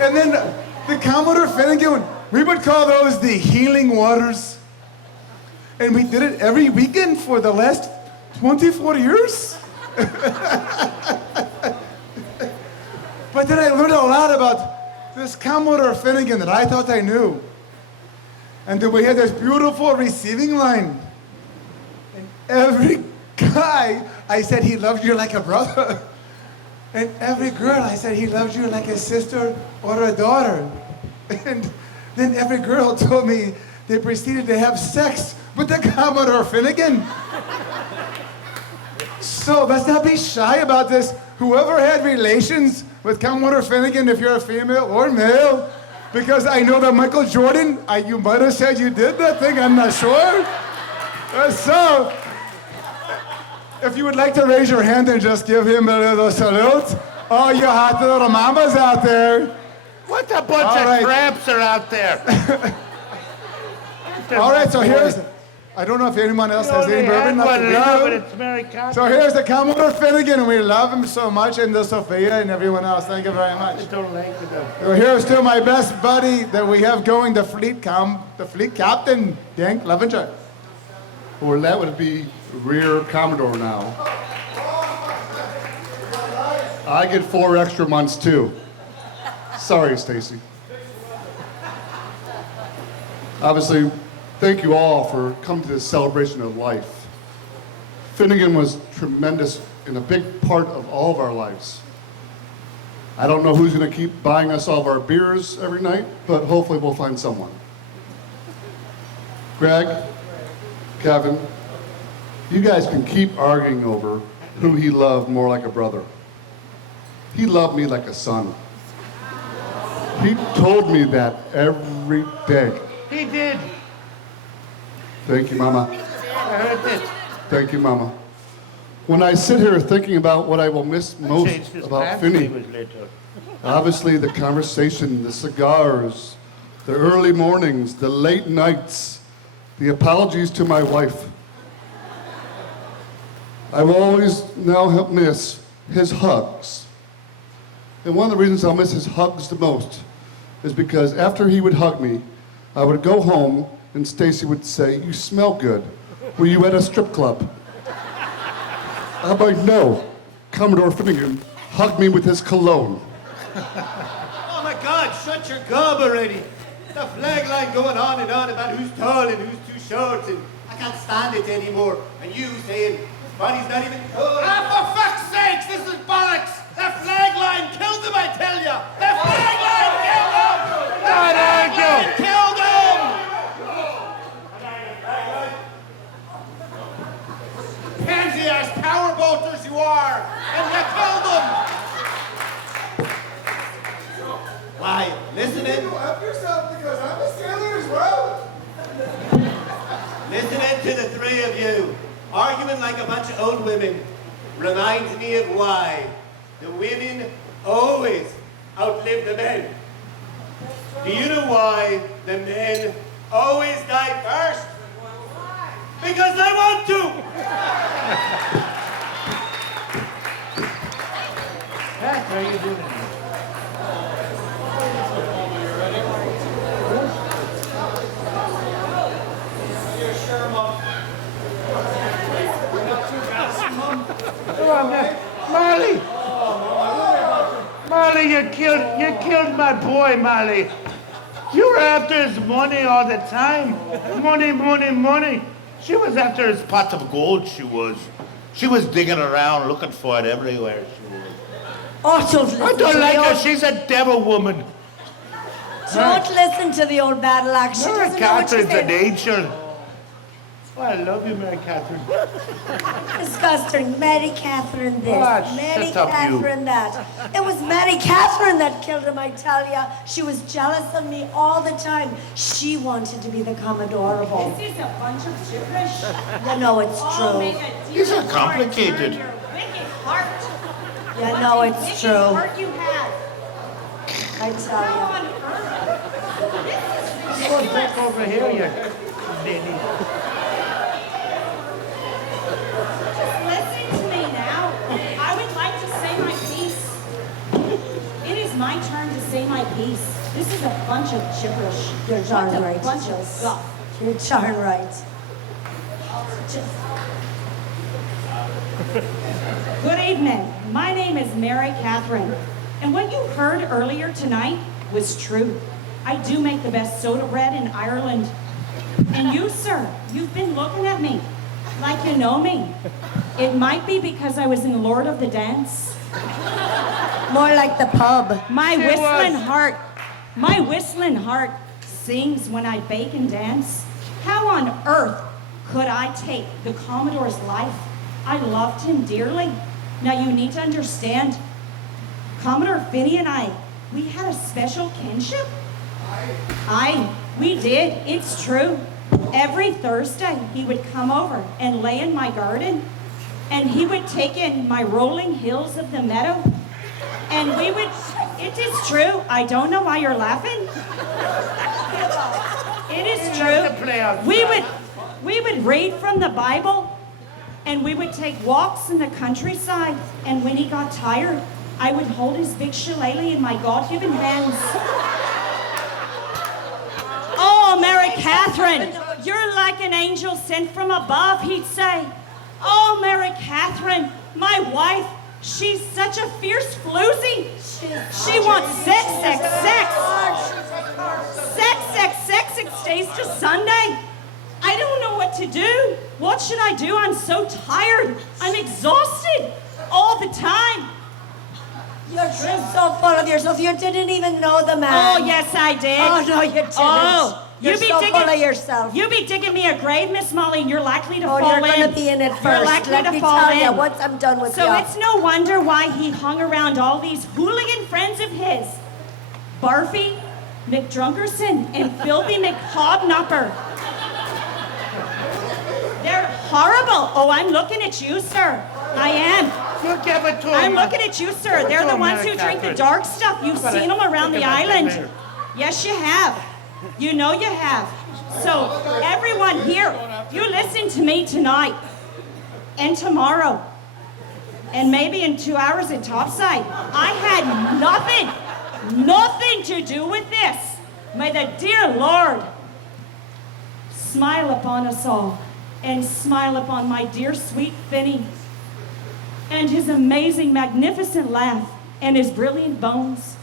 And then the Commodore Finnigan, we would call those the healing waters. And we did it every weekend for the last 24 years. But then I learned a lot about this Commodore Finnigan that I thought I knew. And then we had this beautiful receiving line. And every guy, I said he loved you like a brother. And every girl, I said he loved you like a sister or a daughter. And then every girl told me they proceeded to have sex with the Commodore Finnigan. So let's not be shy about this. Whoever had relations with Commodore Finnigan, if you're a female or male, because I know that Michael Jordan, you might have said you did that thing, I'm not sure. So, if you would like to raise your hand and just give him a little salute, all you hot little mamas out there. What a bunch of tramps are out there. All right, so here's, I don't know if anyone else has any bourbon. So here's the Commodore Finnigan, and we love him so much, and the Sophia and everyone else. Thank you very much. So here's to my best buddy that we have going, the fleet captain, Dan Clevenger. Or that would be Rear Commodore now. I get 4 extra months too. Sorry, Stacy. Obviously, thank you all for coming to this celebration of life. Finnigan was tremendous and a big part of all of our lives. I don't know who's going to keep buying us all of our beers every night, but hopefully we'll find someone. Greg, Kevin, you guys can keep arguing over who he loved more like a brother. He loved me like a son. He told me that every day. He did. Thank you, Mama. I heard it. Thank you, Mama. When I sit here thinking about what I will miss most about Finny, obviously the conversation, the cigars, the early mornings, the late nights, the apologies to my wife. I will always now miss his hugs. And one of the reasons I'll miss his hugs the most is because after he would hug me, I would go home and Stacy would say, "You smell good. Were you at a strip club?" I'm like, "No, Commodore Finnigan hugged me with his cologne." Oh my God, shut your gob already. The flag line going on and on about who's tall and who's too short, and I can't stand it anymore. And you saying, Bonnie's not even cool. Ah, for fuck's sakes, this is bollocks! The flag line killed them, I tell ya! The flag line killed them! The flag line killed them! Pansy-ass powerboaters you are! And you killed them! Why, listening? Help yourself because I'm a sailor as well. Listening to the three of you, arguing like a bunch of old women, reminds me of why the women always outlive the men. Do you know why the men always die first? Because they want to! Pat, how are you doing? Come on, man. Marley! Marley, you killed my boy, Marley. You were after his money all the time. Money, money, money. She was after his pot of gold, she was. She was digging around, looking for it everywhere, she was. Oh, don't listen I don't to like the her, old, she's a devil woman. don't listen to the old battle axe. She Mary doesn't know what she's Catherine's an saying. angel. Oh, I love you, Mary Catherine. Disgusting. Mary Catherine this, Ah, Mary shut up, you. Catherine that. It was Mary Catherine that killed him, I tell ya. She was jealous of me all the time. She wanted to be the Commodore of all. This is a bunch of gibberish. You know it's Oh, may true. the These are demon complicated. turn your wicked heart. You know What a it's wicked true. heart you have. I tell How ya. on earth? This is Go ridiculous. back over here, you lady. Just listen to me now. I would like to say my piece. It is my turn to say my piece. This is a bunch of gibberish. You're darn What a right. bunch of Just- guff. You're darn right. Good evening. My name is Mary Catherine. And what you heard earlier tonight was true. I do make the best soda bread in Ireland. And you, sir, you've been looking at me like you know me. It might be because I was in Lord of the Dance. More like the pub. My whistling heart sings when I bake and dance. How on earth could I take the Commodore's life? I loved him dearly. Now you need to understand, Commodore Finney and I, we had a special kinship. We did, it's true. Every Thursday, he would come over and lay in my garden, and he would take in my rolling hills of the meadow, and we would, it is true, I don't know why you're laughing. It is true. We would read from the Bible, and we would take walks in the countryside, and when he got tired, I would hold his big shillelagh in my God-given hands. Oh, Mary Catherine, you're like an angel sent from above, he'd say. Oh, Mary Catherine, my wife, she's such a fierce floozy. She wants sex, sex, sex. Sex, sex, sex, it stays to Sunday. I don't know what to do. What should I do? I'm so tired. I'm exhausted all the time. You're just so full of yourself. You didn't even know the man. Oh, yes, I did. Oh, no, you didn't. Oh, You're so full of yourself. You be digging me a grave, Miss Molly, and you're likely to Oh, fall you're in. going to be in it first. You're likely Let to me fall tell in. you, once I'm done with you. So it's no wonder why he hung around all these hooligan friends of his. Barfy, McDrunkerson, and Filthy McHobnopper. They're horrible. Oh, I'm looking at you, sir. I am. You give it to I'm him. looking at you, sir. They're the ones who drink the dark stuff. You've seen them around the island. Yes, you have. You know you have. So, everyone here, you listen to me tonight and tomorrow and maybe in 2 hours at Topside. I had nothing to do with this. May the dear Lord smile upon us all and smile upon my dear sweet Finny and his amazing, magnificent laugh and his brilliant bones.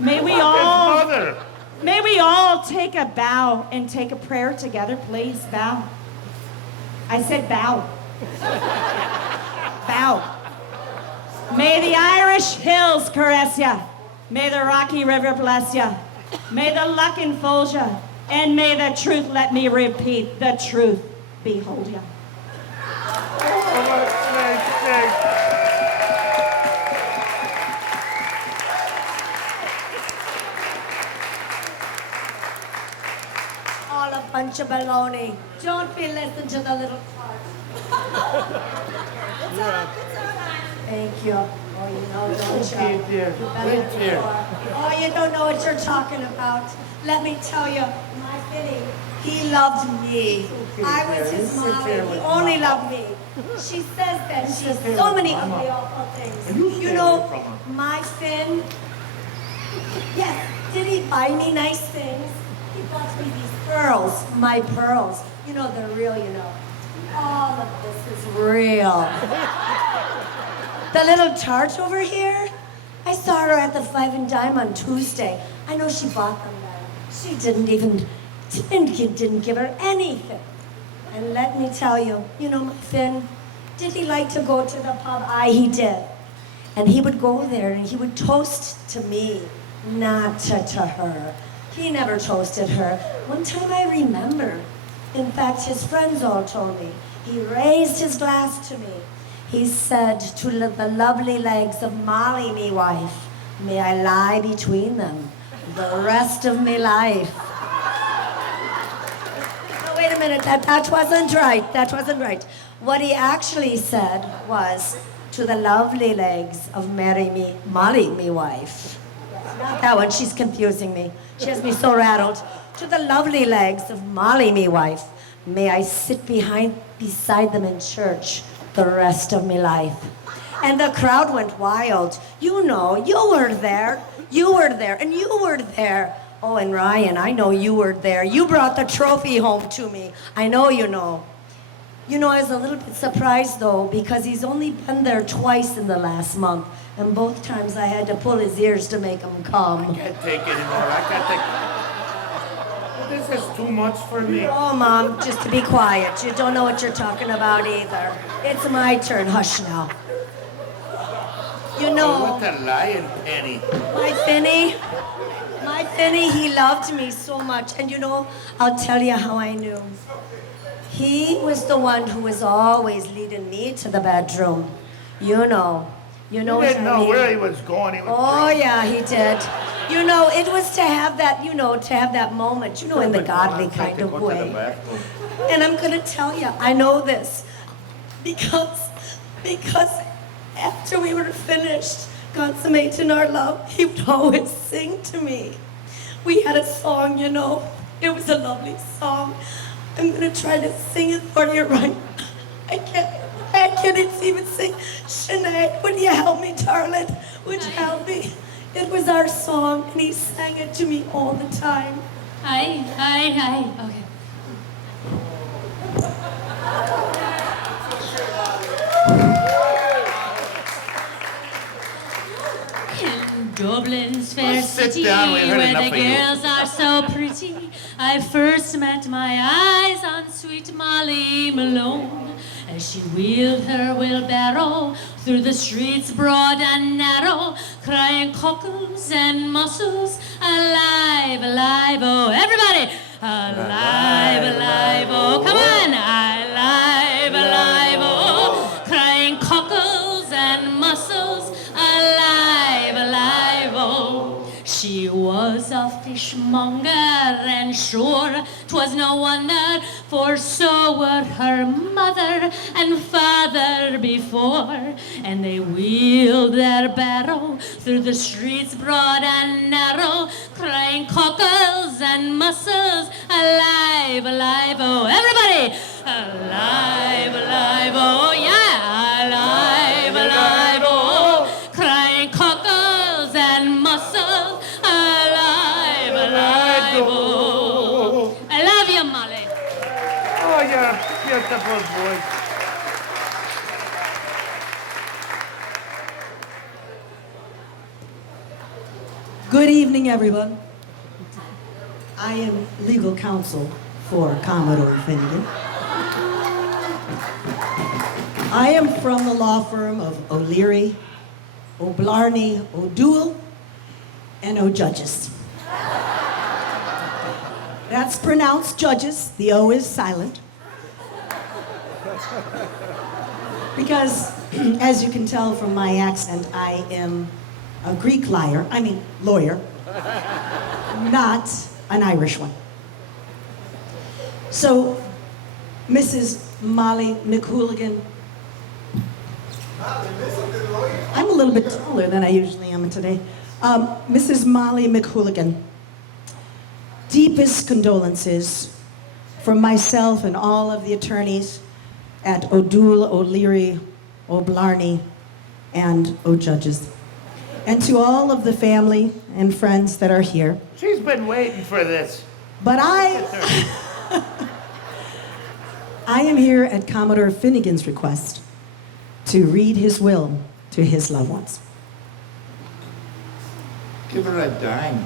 May we all take a bow and take a prayer together, please. Bow. I said bow. Bow. May the Irish hills caress ya. May the rocky river bless ya. May the luck enfold ya. And may the truth, let me repeat, the truth behold ya. All a bunch of baloney. Don't be listening to the little tart. Thank you. Oh, you know, don't you? Okay, dear. Wait here. Oh, you don't know what you're talking about. Let me tell you, my Finny, he loved me. I was his mommy. He only loved me. She says that she's so many ugly, awful things. You know, my Finn, yes, did he buy me nice things? He bought me these pearls, my pearls. You know, they're real, you know. All of this is real. The little tart over here, I saw her at the Five and Dime on Tuesday. I know she bought them then. She didn't give her anything. And let me tell you, you know, my Finn, did he like to go to the pub? Aye, he did. And he would go there and he would toast to me, not to her. He never toasted her. One time I remember, in fact, his friends all told me, he raised his glass to me. He said, to the lovely legs of Molly, me wife, may I lie between them the rest of me life. No, wait a minute, that wasn't right. That wasn't right. What he actually said was, to the lovely legs of Molly, me wife. Not that one, she's confusing me. She has me so rattled. To the lovely legs of Molly, me wife, may I sit beside them in church the rest of me life. And the crowd went wild. You know, you were there, and you were there. Oh, and Ryan, I know you were there. You brought the trophy home to me. I know you know. You know, I was a little bit surprised, though, because he's only been there twice in the last month, and both times I had to pull his ears to make him come. I can't take anymore. I can't take. This is too much for me. Oh, Mom, just to be quiet. You don't know what you're talking about either. It's my turn. Hush now. You know... Oh, what a lying penny. My Finny, he loved me so much. And you know, I'll tell you how I knew. He was the one who was always leading me to the bedroom. You know You what didn't I know mean. where he was going. He was Oh, yeah, he did. You know, it was to have that, moment, in the godly kind of way. And I'm going to tell you, I know this. Because after we were finished consummating our love, he would always sing to me. We had a song, it was a lovely song. I'm going to try to sing it for you right now. I can't even sing. Sinead, would you help me, darling? Would you help me? It was our song, and he sang it to me all the time. Hi. Okay. In Dublin's fair city, where the girls are so pretty, I first met my eyes on sweet Molly Malone, as she wheeled her wheelbarrow through the streets broad and narrow, crying cockles and mussels, alive, alive, oh, everybody, alive, alive, oh, come on, alive, alive, oh, crying cockles and mussels, alive, alive, oh. She was a fishmonger, and sure 'twas no wonder, for so were her mother and father before, and they wheeled their barrow through the streets broad and narrow, crying cockles and mussels, alive, alive, oh, everybody, alive, alive, oh, yeah, alive, alive, oh, crying cockles and mussels, alive, alive, oh. I love you, Molly. Oh, you're a beautiful boy. Good evening, everyone. I am legal counsel for Commodore Finnigan. I am from the law firm of O'Leary, O'Blarney, O'Doul, and O'Judges. That's pronounced judges. The O is silent. Because, as you can tell from my accent, I am a Greek lawyer, not an Irish one. So, Mrs. Molly McHooligan, I'm a little bit taller than I usually am today. Mrs. Molly McHooligan, deepest condolences from myself and all of the attorneys at O'Doul, O'Leary, O'Blarney, and O'Judges. And to all of the family and friends that are here. She's been waiting for this. But I am here at Commodore Finnigan's request to read his will to his loved ones. Give her a dime.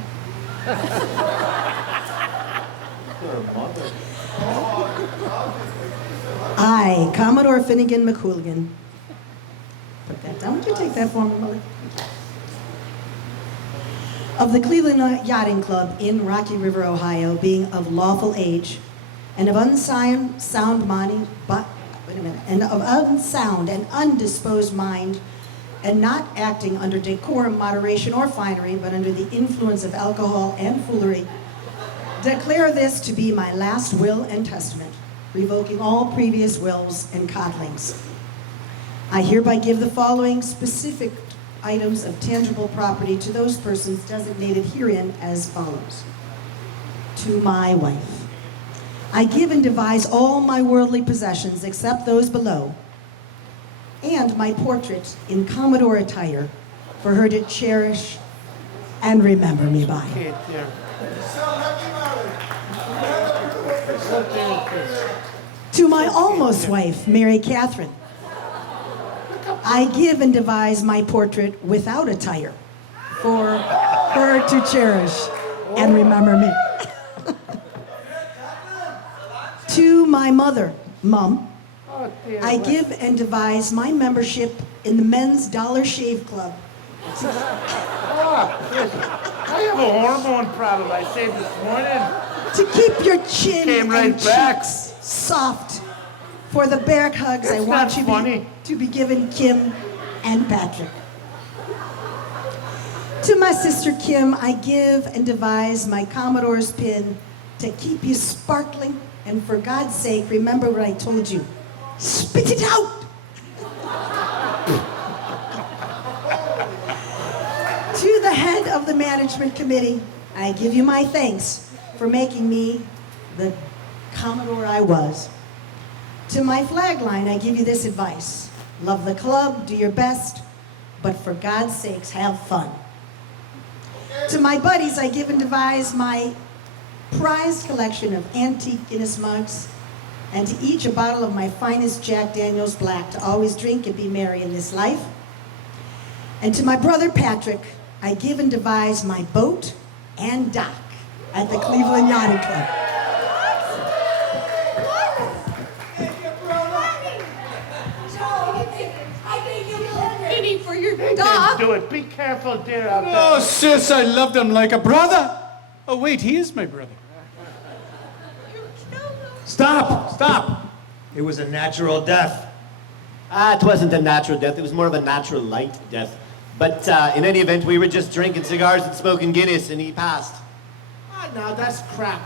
I, Commodore Finnigan McCooligan. Put that down. Would you take that for me, Molly? Of the Cleveland Yachting Club in Rocky River, Ohio, being of lawful age, and of unsound mind, and of unsound and undisposed mind, and not acting under decorum, moderation, or finery, but under the influence of alcohol and foolery, declare this to be my last will and testament, revoking all previous wills and coddlings. I hereby give the following specific items of tangible property to those persons designated herein as follows. To my wife, I give and devise all my worldly possessions except those below, and my portrait in Commodore attire for her to cherish and remember me by. To my almost wife, Mary Catherine, I give and devise my portrait without attire for her to cherish and remember me. To my mother, Mum, I give and devise my membership in the Men's Dollar Shave Club. I have a hormone problem. I saved this morning. To keep your chin Came right and back. cheeks soft for the bear hugs I It's want not you funny. to be given Kim and Patrick. To my sister Kim, I give and devise my Commodore's pin to keep you sparkling, and for God's sake, remember what I told you. Spit it out! To the head of the management committee, I give you my thanks for making me the Commodore I was. To my flag line, I give you this advice. Love the club, do your best, but for God's sakes, have fun. To my buddies, I give and devise my prized collection of antique Guinness mugs, and to each a bottle of my finest Jack Daniel's Black to always drink and be merry in this life. And to my brother Patrick, I give and devise my boat and dock at the Cleveland Yachting Club. Penny for your They dog. didn't do it. Be careful, dear, out there. Oh, sis, I loved him like a brother. Oh, wait, he is my brother. Stop! Stop! It was a natural death. It wasn't a natural death. It was more of a natural light death. But in any event, we were just drinking cigars and smoking Guinness, and he passed. Ah, now that's crap.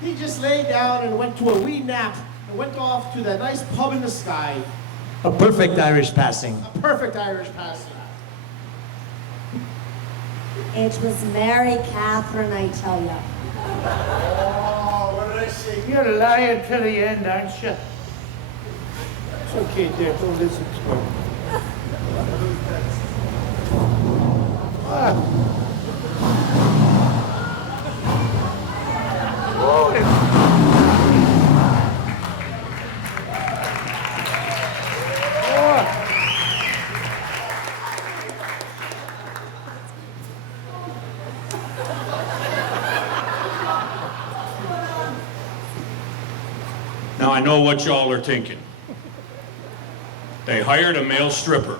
He just laid down and went to a wee nap and went off to that nice pub in the sky. A perfect Irish passing. A perfect Irish passing. It was Mary Catherine, I tell you. Oh, what did I say? You're lying to the end, aren't you? It's okay, dear. Don't listen to her. Oh, Now I know what y'all are thinking. They hired a male stripper.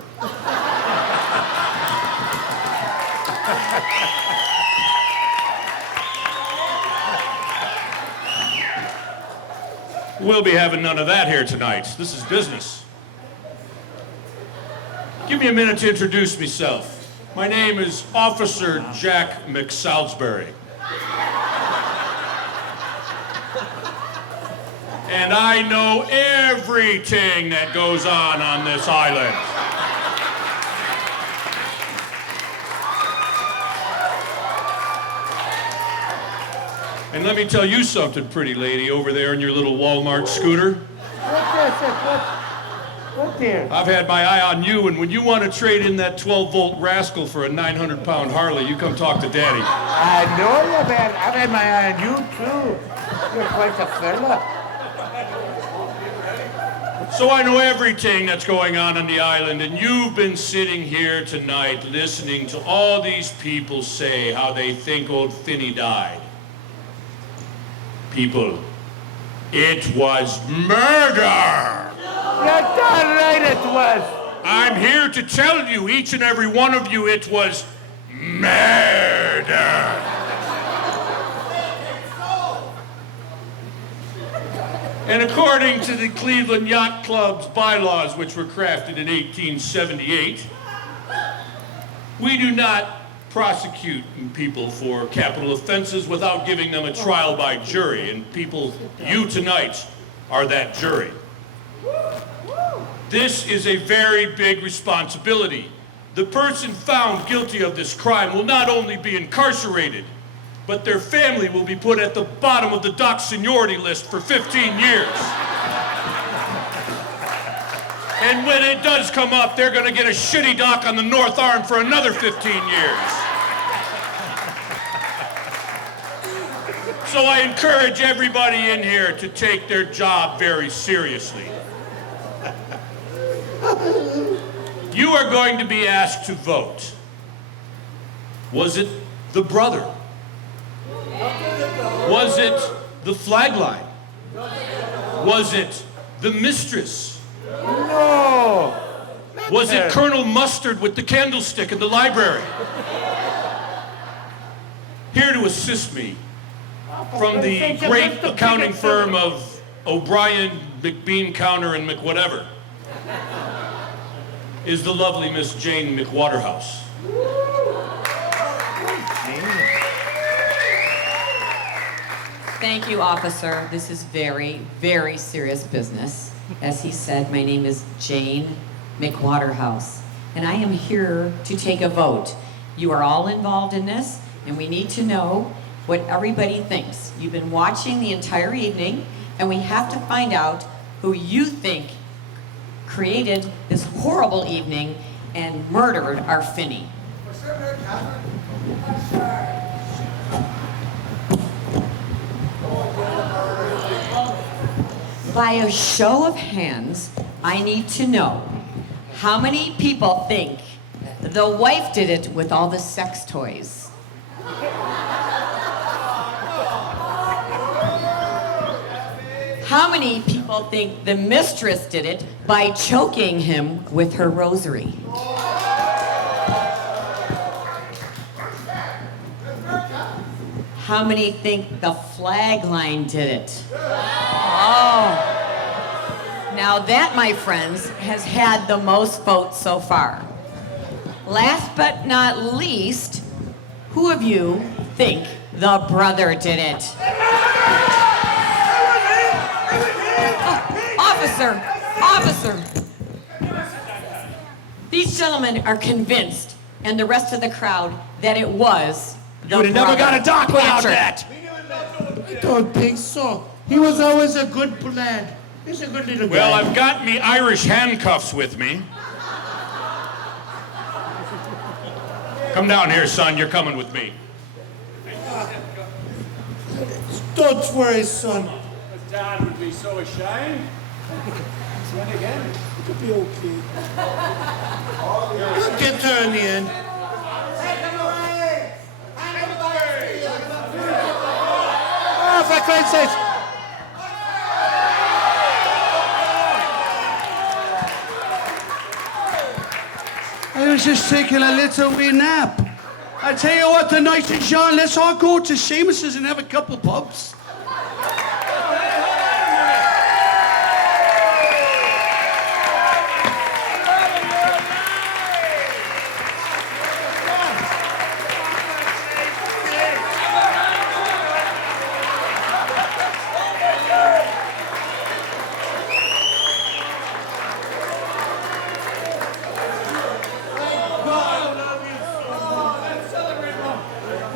We'll be having none of that here tonight. This is business. Give me a minute to introduce myself. My name is Officer Jack McSalisbury. And I know everything that goes on this island. And let me tell you something, pretty lady, over there in your little Walmart scooter. what dear? I've had my eye on you, and when you want to trade in that 12-volt rascal for a 900-pound Harley, you come talk to Daddy. I know you, man. I've had my eye on you, too. You're quite a fella. So I know everything that's going on the island, and you've been sitting here tonight listening to all these people say how they think old Finny died. People, it was murder! You're darn right it was. I'm here to tell you, each and every one of you, it was murder! And according to the Cleveland Yacht Club's bylaws, which were crafted in 1878, we do not prosecute people for capital offenses without giving them a trial by jury. And people, you tonight are that jury. This is a very big responsibility. The person found guilty of this crime will not only be incarcerated, but their family will be put at the bottom of the dock seniority list for 15 years. And when it does come up, they're gonna get a shitty dock on the North Arm for another 15 years. So I encourage everybody in here to take their job very seriously. You are going to be asked to vote. Was it the brother? Was it the flag line? Was it the mistress? No. Was it Colonel Mustard with the candlestick in the library? Here to assist me from the great accounting firm of O'Brien, McBean Counter, and McWhatever is the lovely Miss Jane McWaterhouse. Thank you, officer. This is very, very serious business. As he said, my name is Jane McWaterhouse, and I am here to take a vote. You are all involved in this, and we need to know what everybody thinks. You've been watching the entire evening, and we have to find out who you think created this horrible evening and murdered our Finny. By a show of hands, I need to know how many people think the wife did it with all the sex toys. How many people think the mistress did it by choking him with her rosary? How many think the flag line did it? Oh. Now that, my friends, has had the most votes so far. Last but not least, who of you think the brother did it? Officer. These gentlemen are convinced, and the rest of the crowd, that it was the You would have never got a dock without Patrick. that. I don't think so. He was always a good lad. He's a good little guy. Well, I've got me Irish handcuffs with me. Come down here, son. You're coming with me. Don't worry, son. Dad would be so ashamed. Again. It'll be okay. You'll get there in the end. Oh, for Christ's sake. I was just taking a little wee nap. I tell you what, tonight, John, let's all go to Seamus's and have a couple pubs.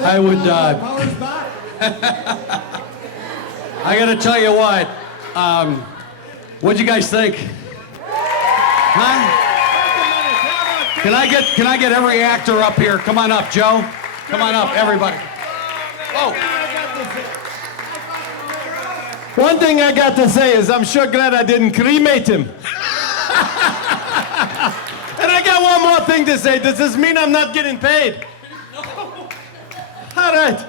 I would, I gotta tell you what, what'd you guys think? Huh? Can I get every actor up here? Come on up, Joe. Come on up, everybody. Whoa. One thing I got to say is I'm sure glad I didn't cremate him. And I got one more thing to say. Does this mean I'm not getting paid? All right.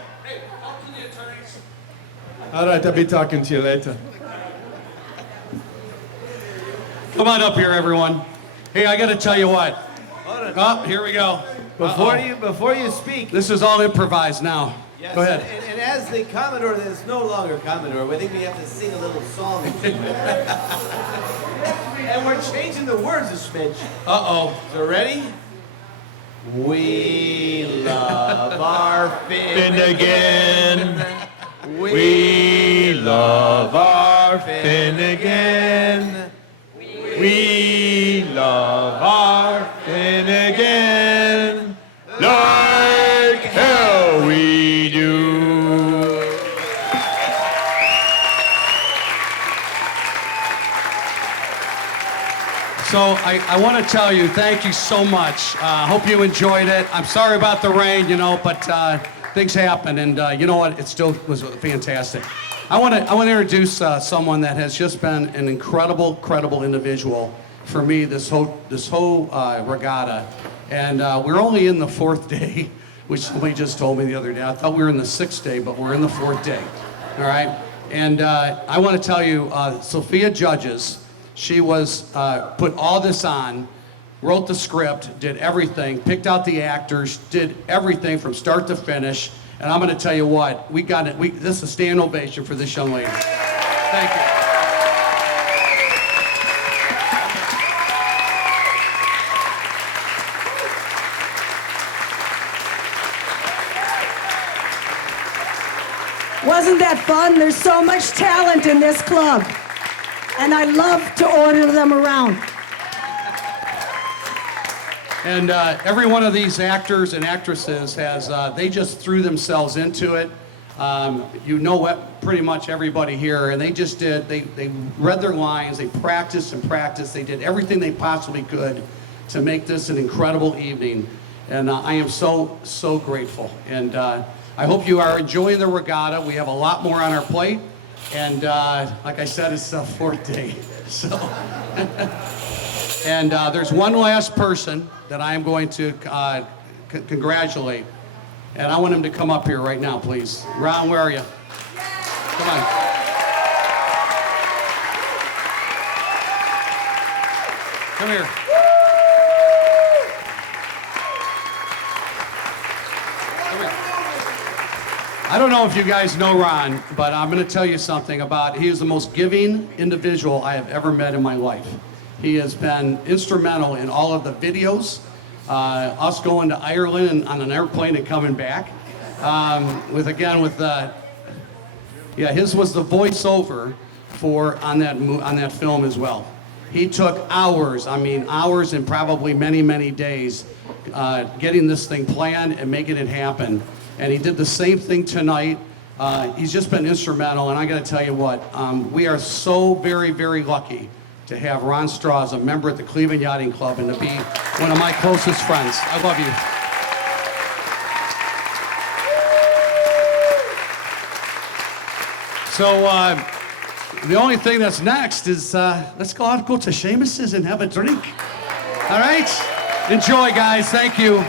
All right, I'll be talking to you later. Come on up here, everyone. Hey, I got to tell you what. Oh, here we go. Before you speak. This is all improvised now. Yes, Go ahead. And as the Commodore that is no longer Commodore, I think we have to sing a little song. And we're changing the words a smidge. Uh-oh. So ready? We love our Finnigan. We love our Finnigan. We love our Finnigan. Like hell we do. So I want to tell you, thank you so much. Hope you enjoyed it. I'm sorry about the rain, but things happen, and you know what? It still was fantastic. I want to introduce someone that has just been an incredible individual for me this whole regatta, and we're only in the 4th day, which somebody just told me the other day. I thought we were in the 6th day, but we're in the 4th day. All right, and I want to tell you, Sophia Judges. She was put all this on, wrote the script, did everything, picked out the actors, did everything from start to finish. And I'm going to tell you what, we got it. This is a stand ovation for this young lady. Thank you. Wasn't that fun? There's so much talent in this club. And I love to order them around. And every one of these actors and actresses has, they just threw themselves into it. Pretty much everybody here, and they just did, they read their lines, they practiced and practiced, they did everything they possibly could to make this an incredible evening. And I am so grateful. And I hope you are enjoying the regatta. We have a lot more on our plate. And like I said, it's the 4th day. So, and there's one last person that I am going to congratulate. And I want him to come up here right now, please. Ron, where are you? Come on. Come here. I don't know if you guys know Ron, but I'm going to tell you something about, he is the most giving individual I have ever met in my life. He has been instrumental in all of the videos, us going to Ireland and on an airplane and coming back. His was the voiceover on that film as well. He took hours and probably many days getting this thing planned and making it happen. And he did the same thing tonight. He's just been instrumental, and I got to tell you what, we are so very lucky to have Ron Straw as a member at the Cleveland Yachting Club and to be one of my closest friends. I love you. So the only thing that's next is let's go out, go to Seamus's and have a drink. All right? Enjoy, guys. Thank you.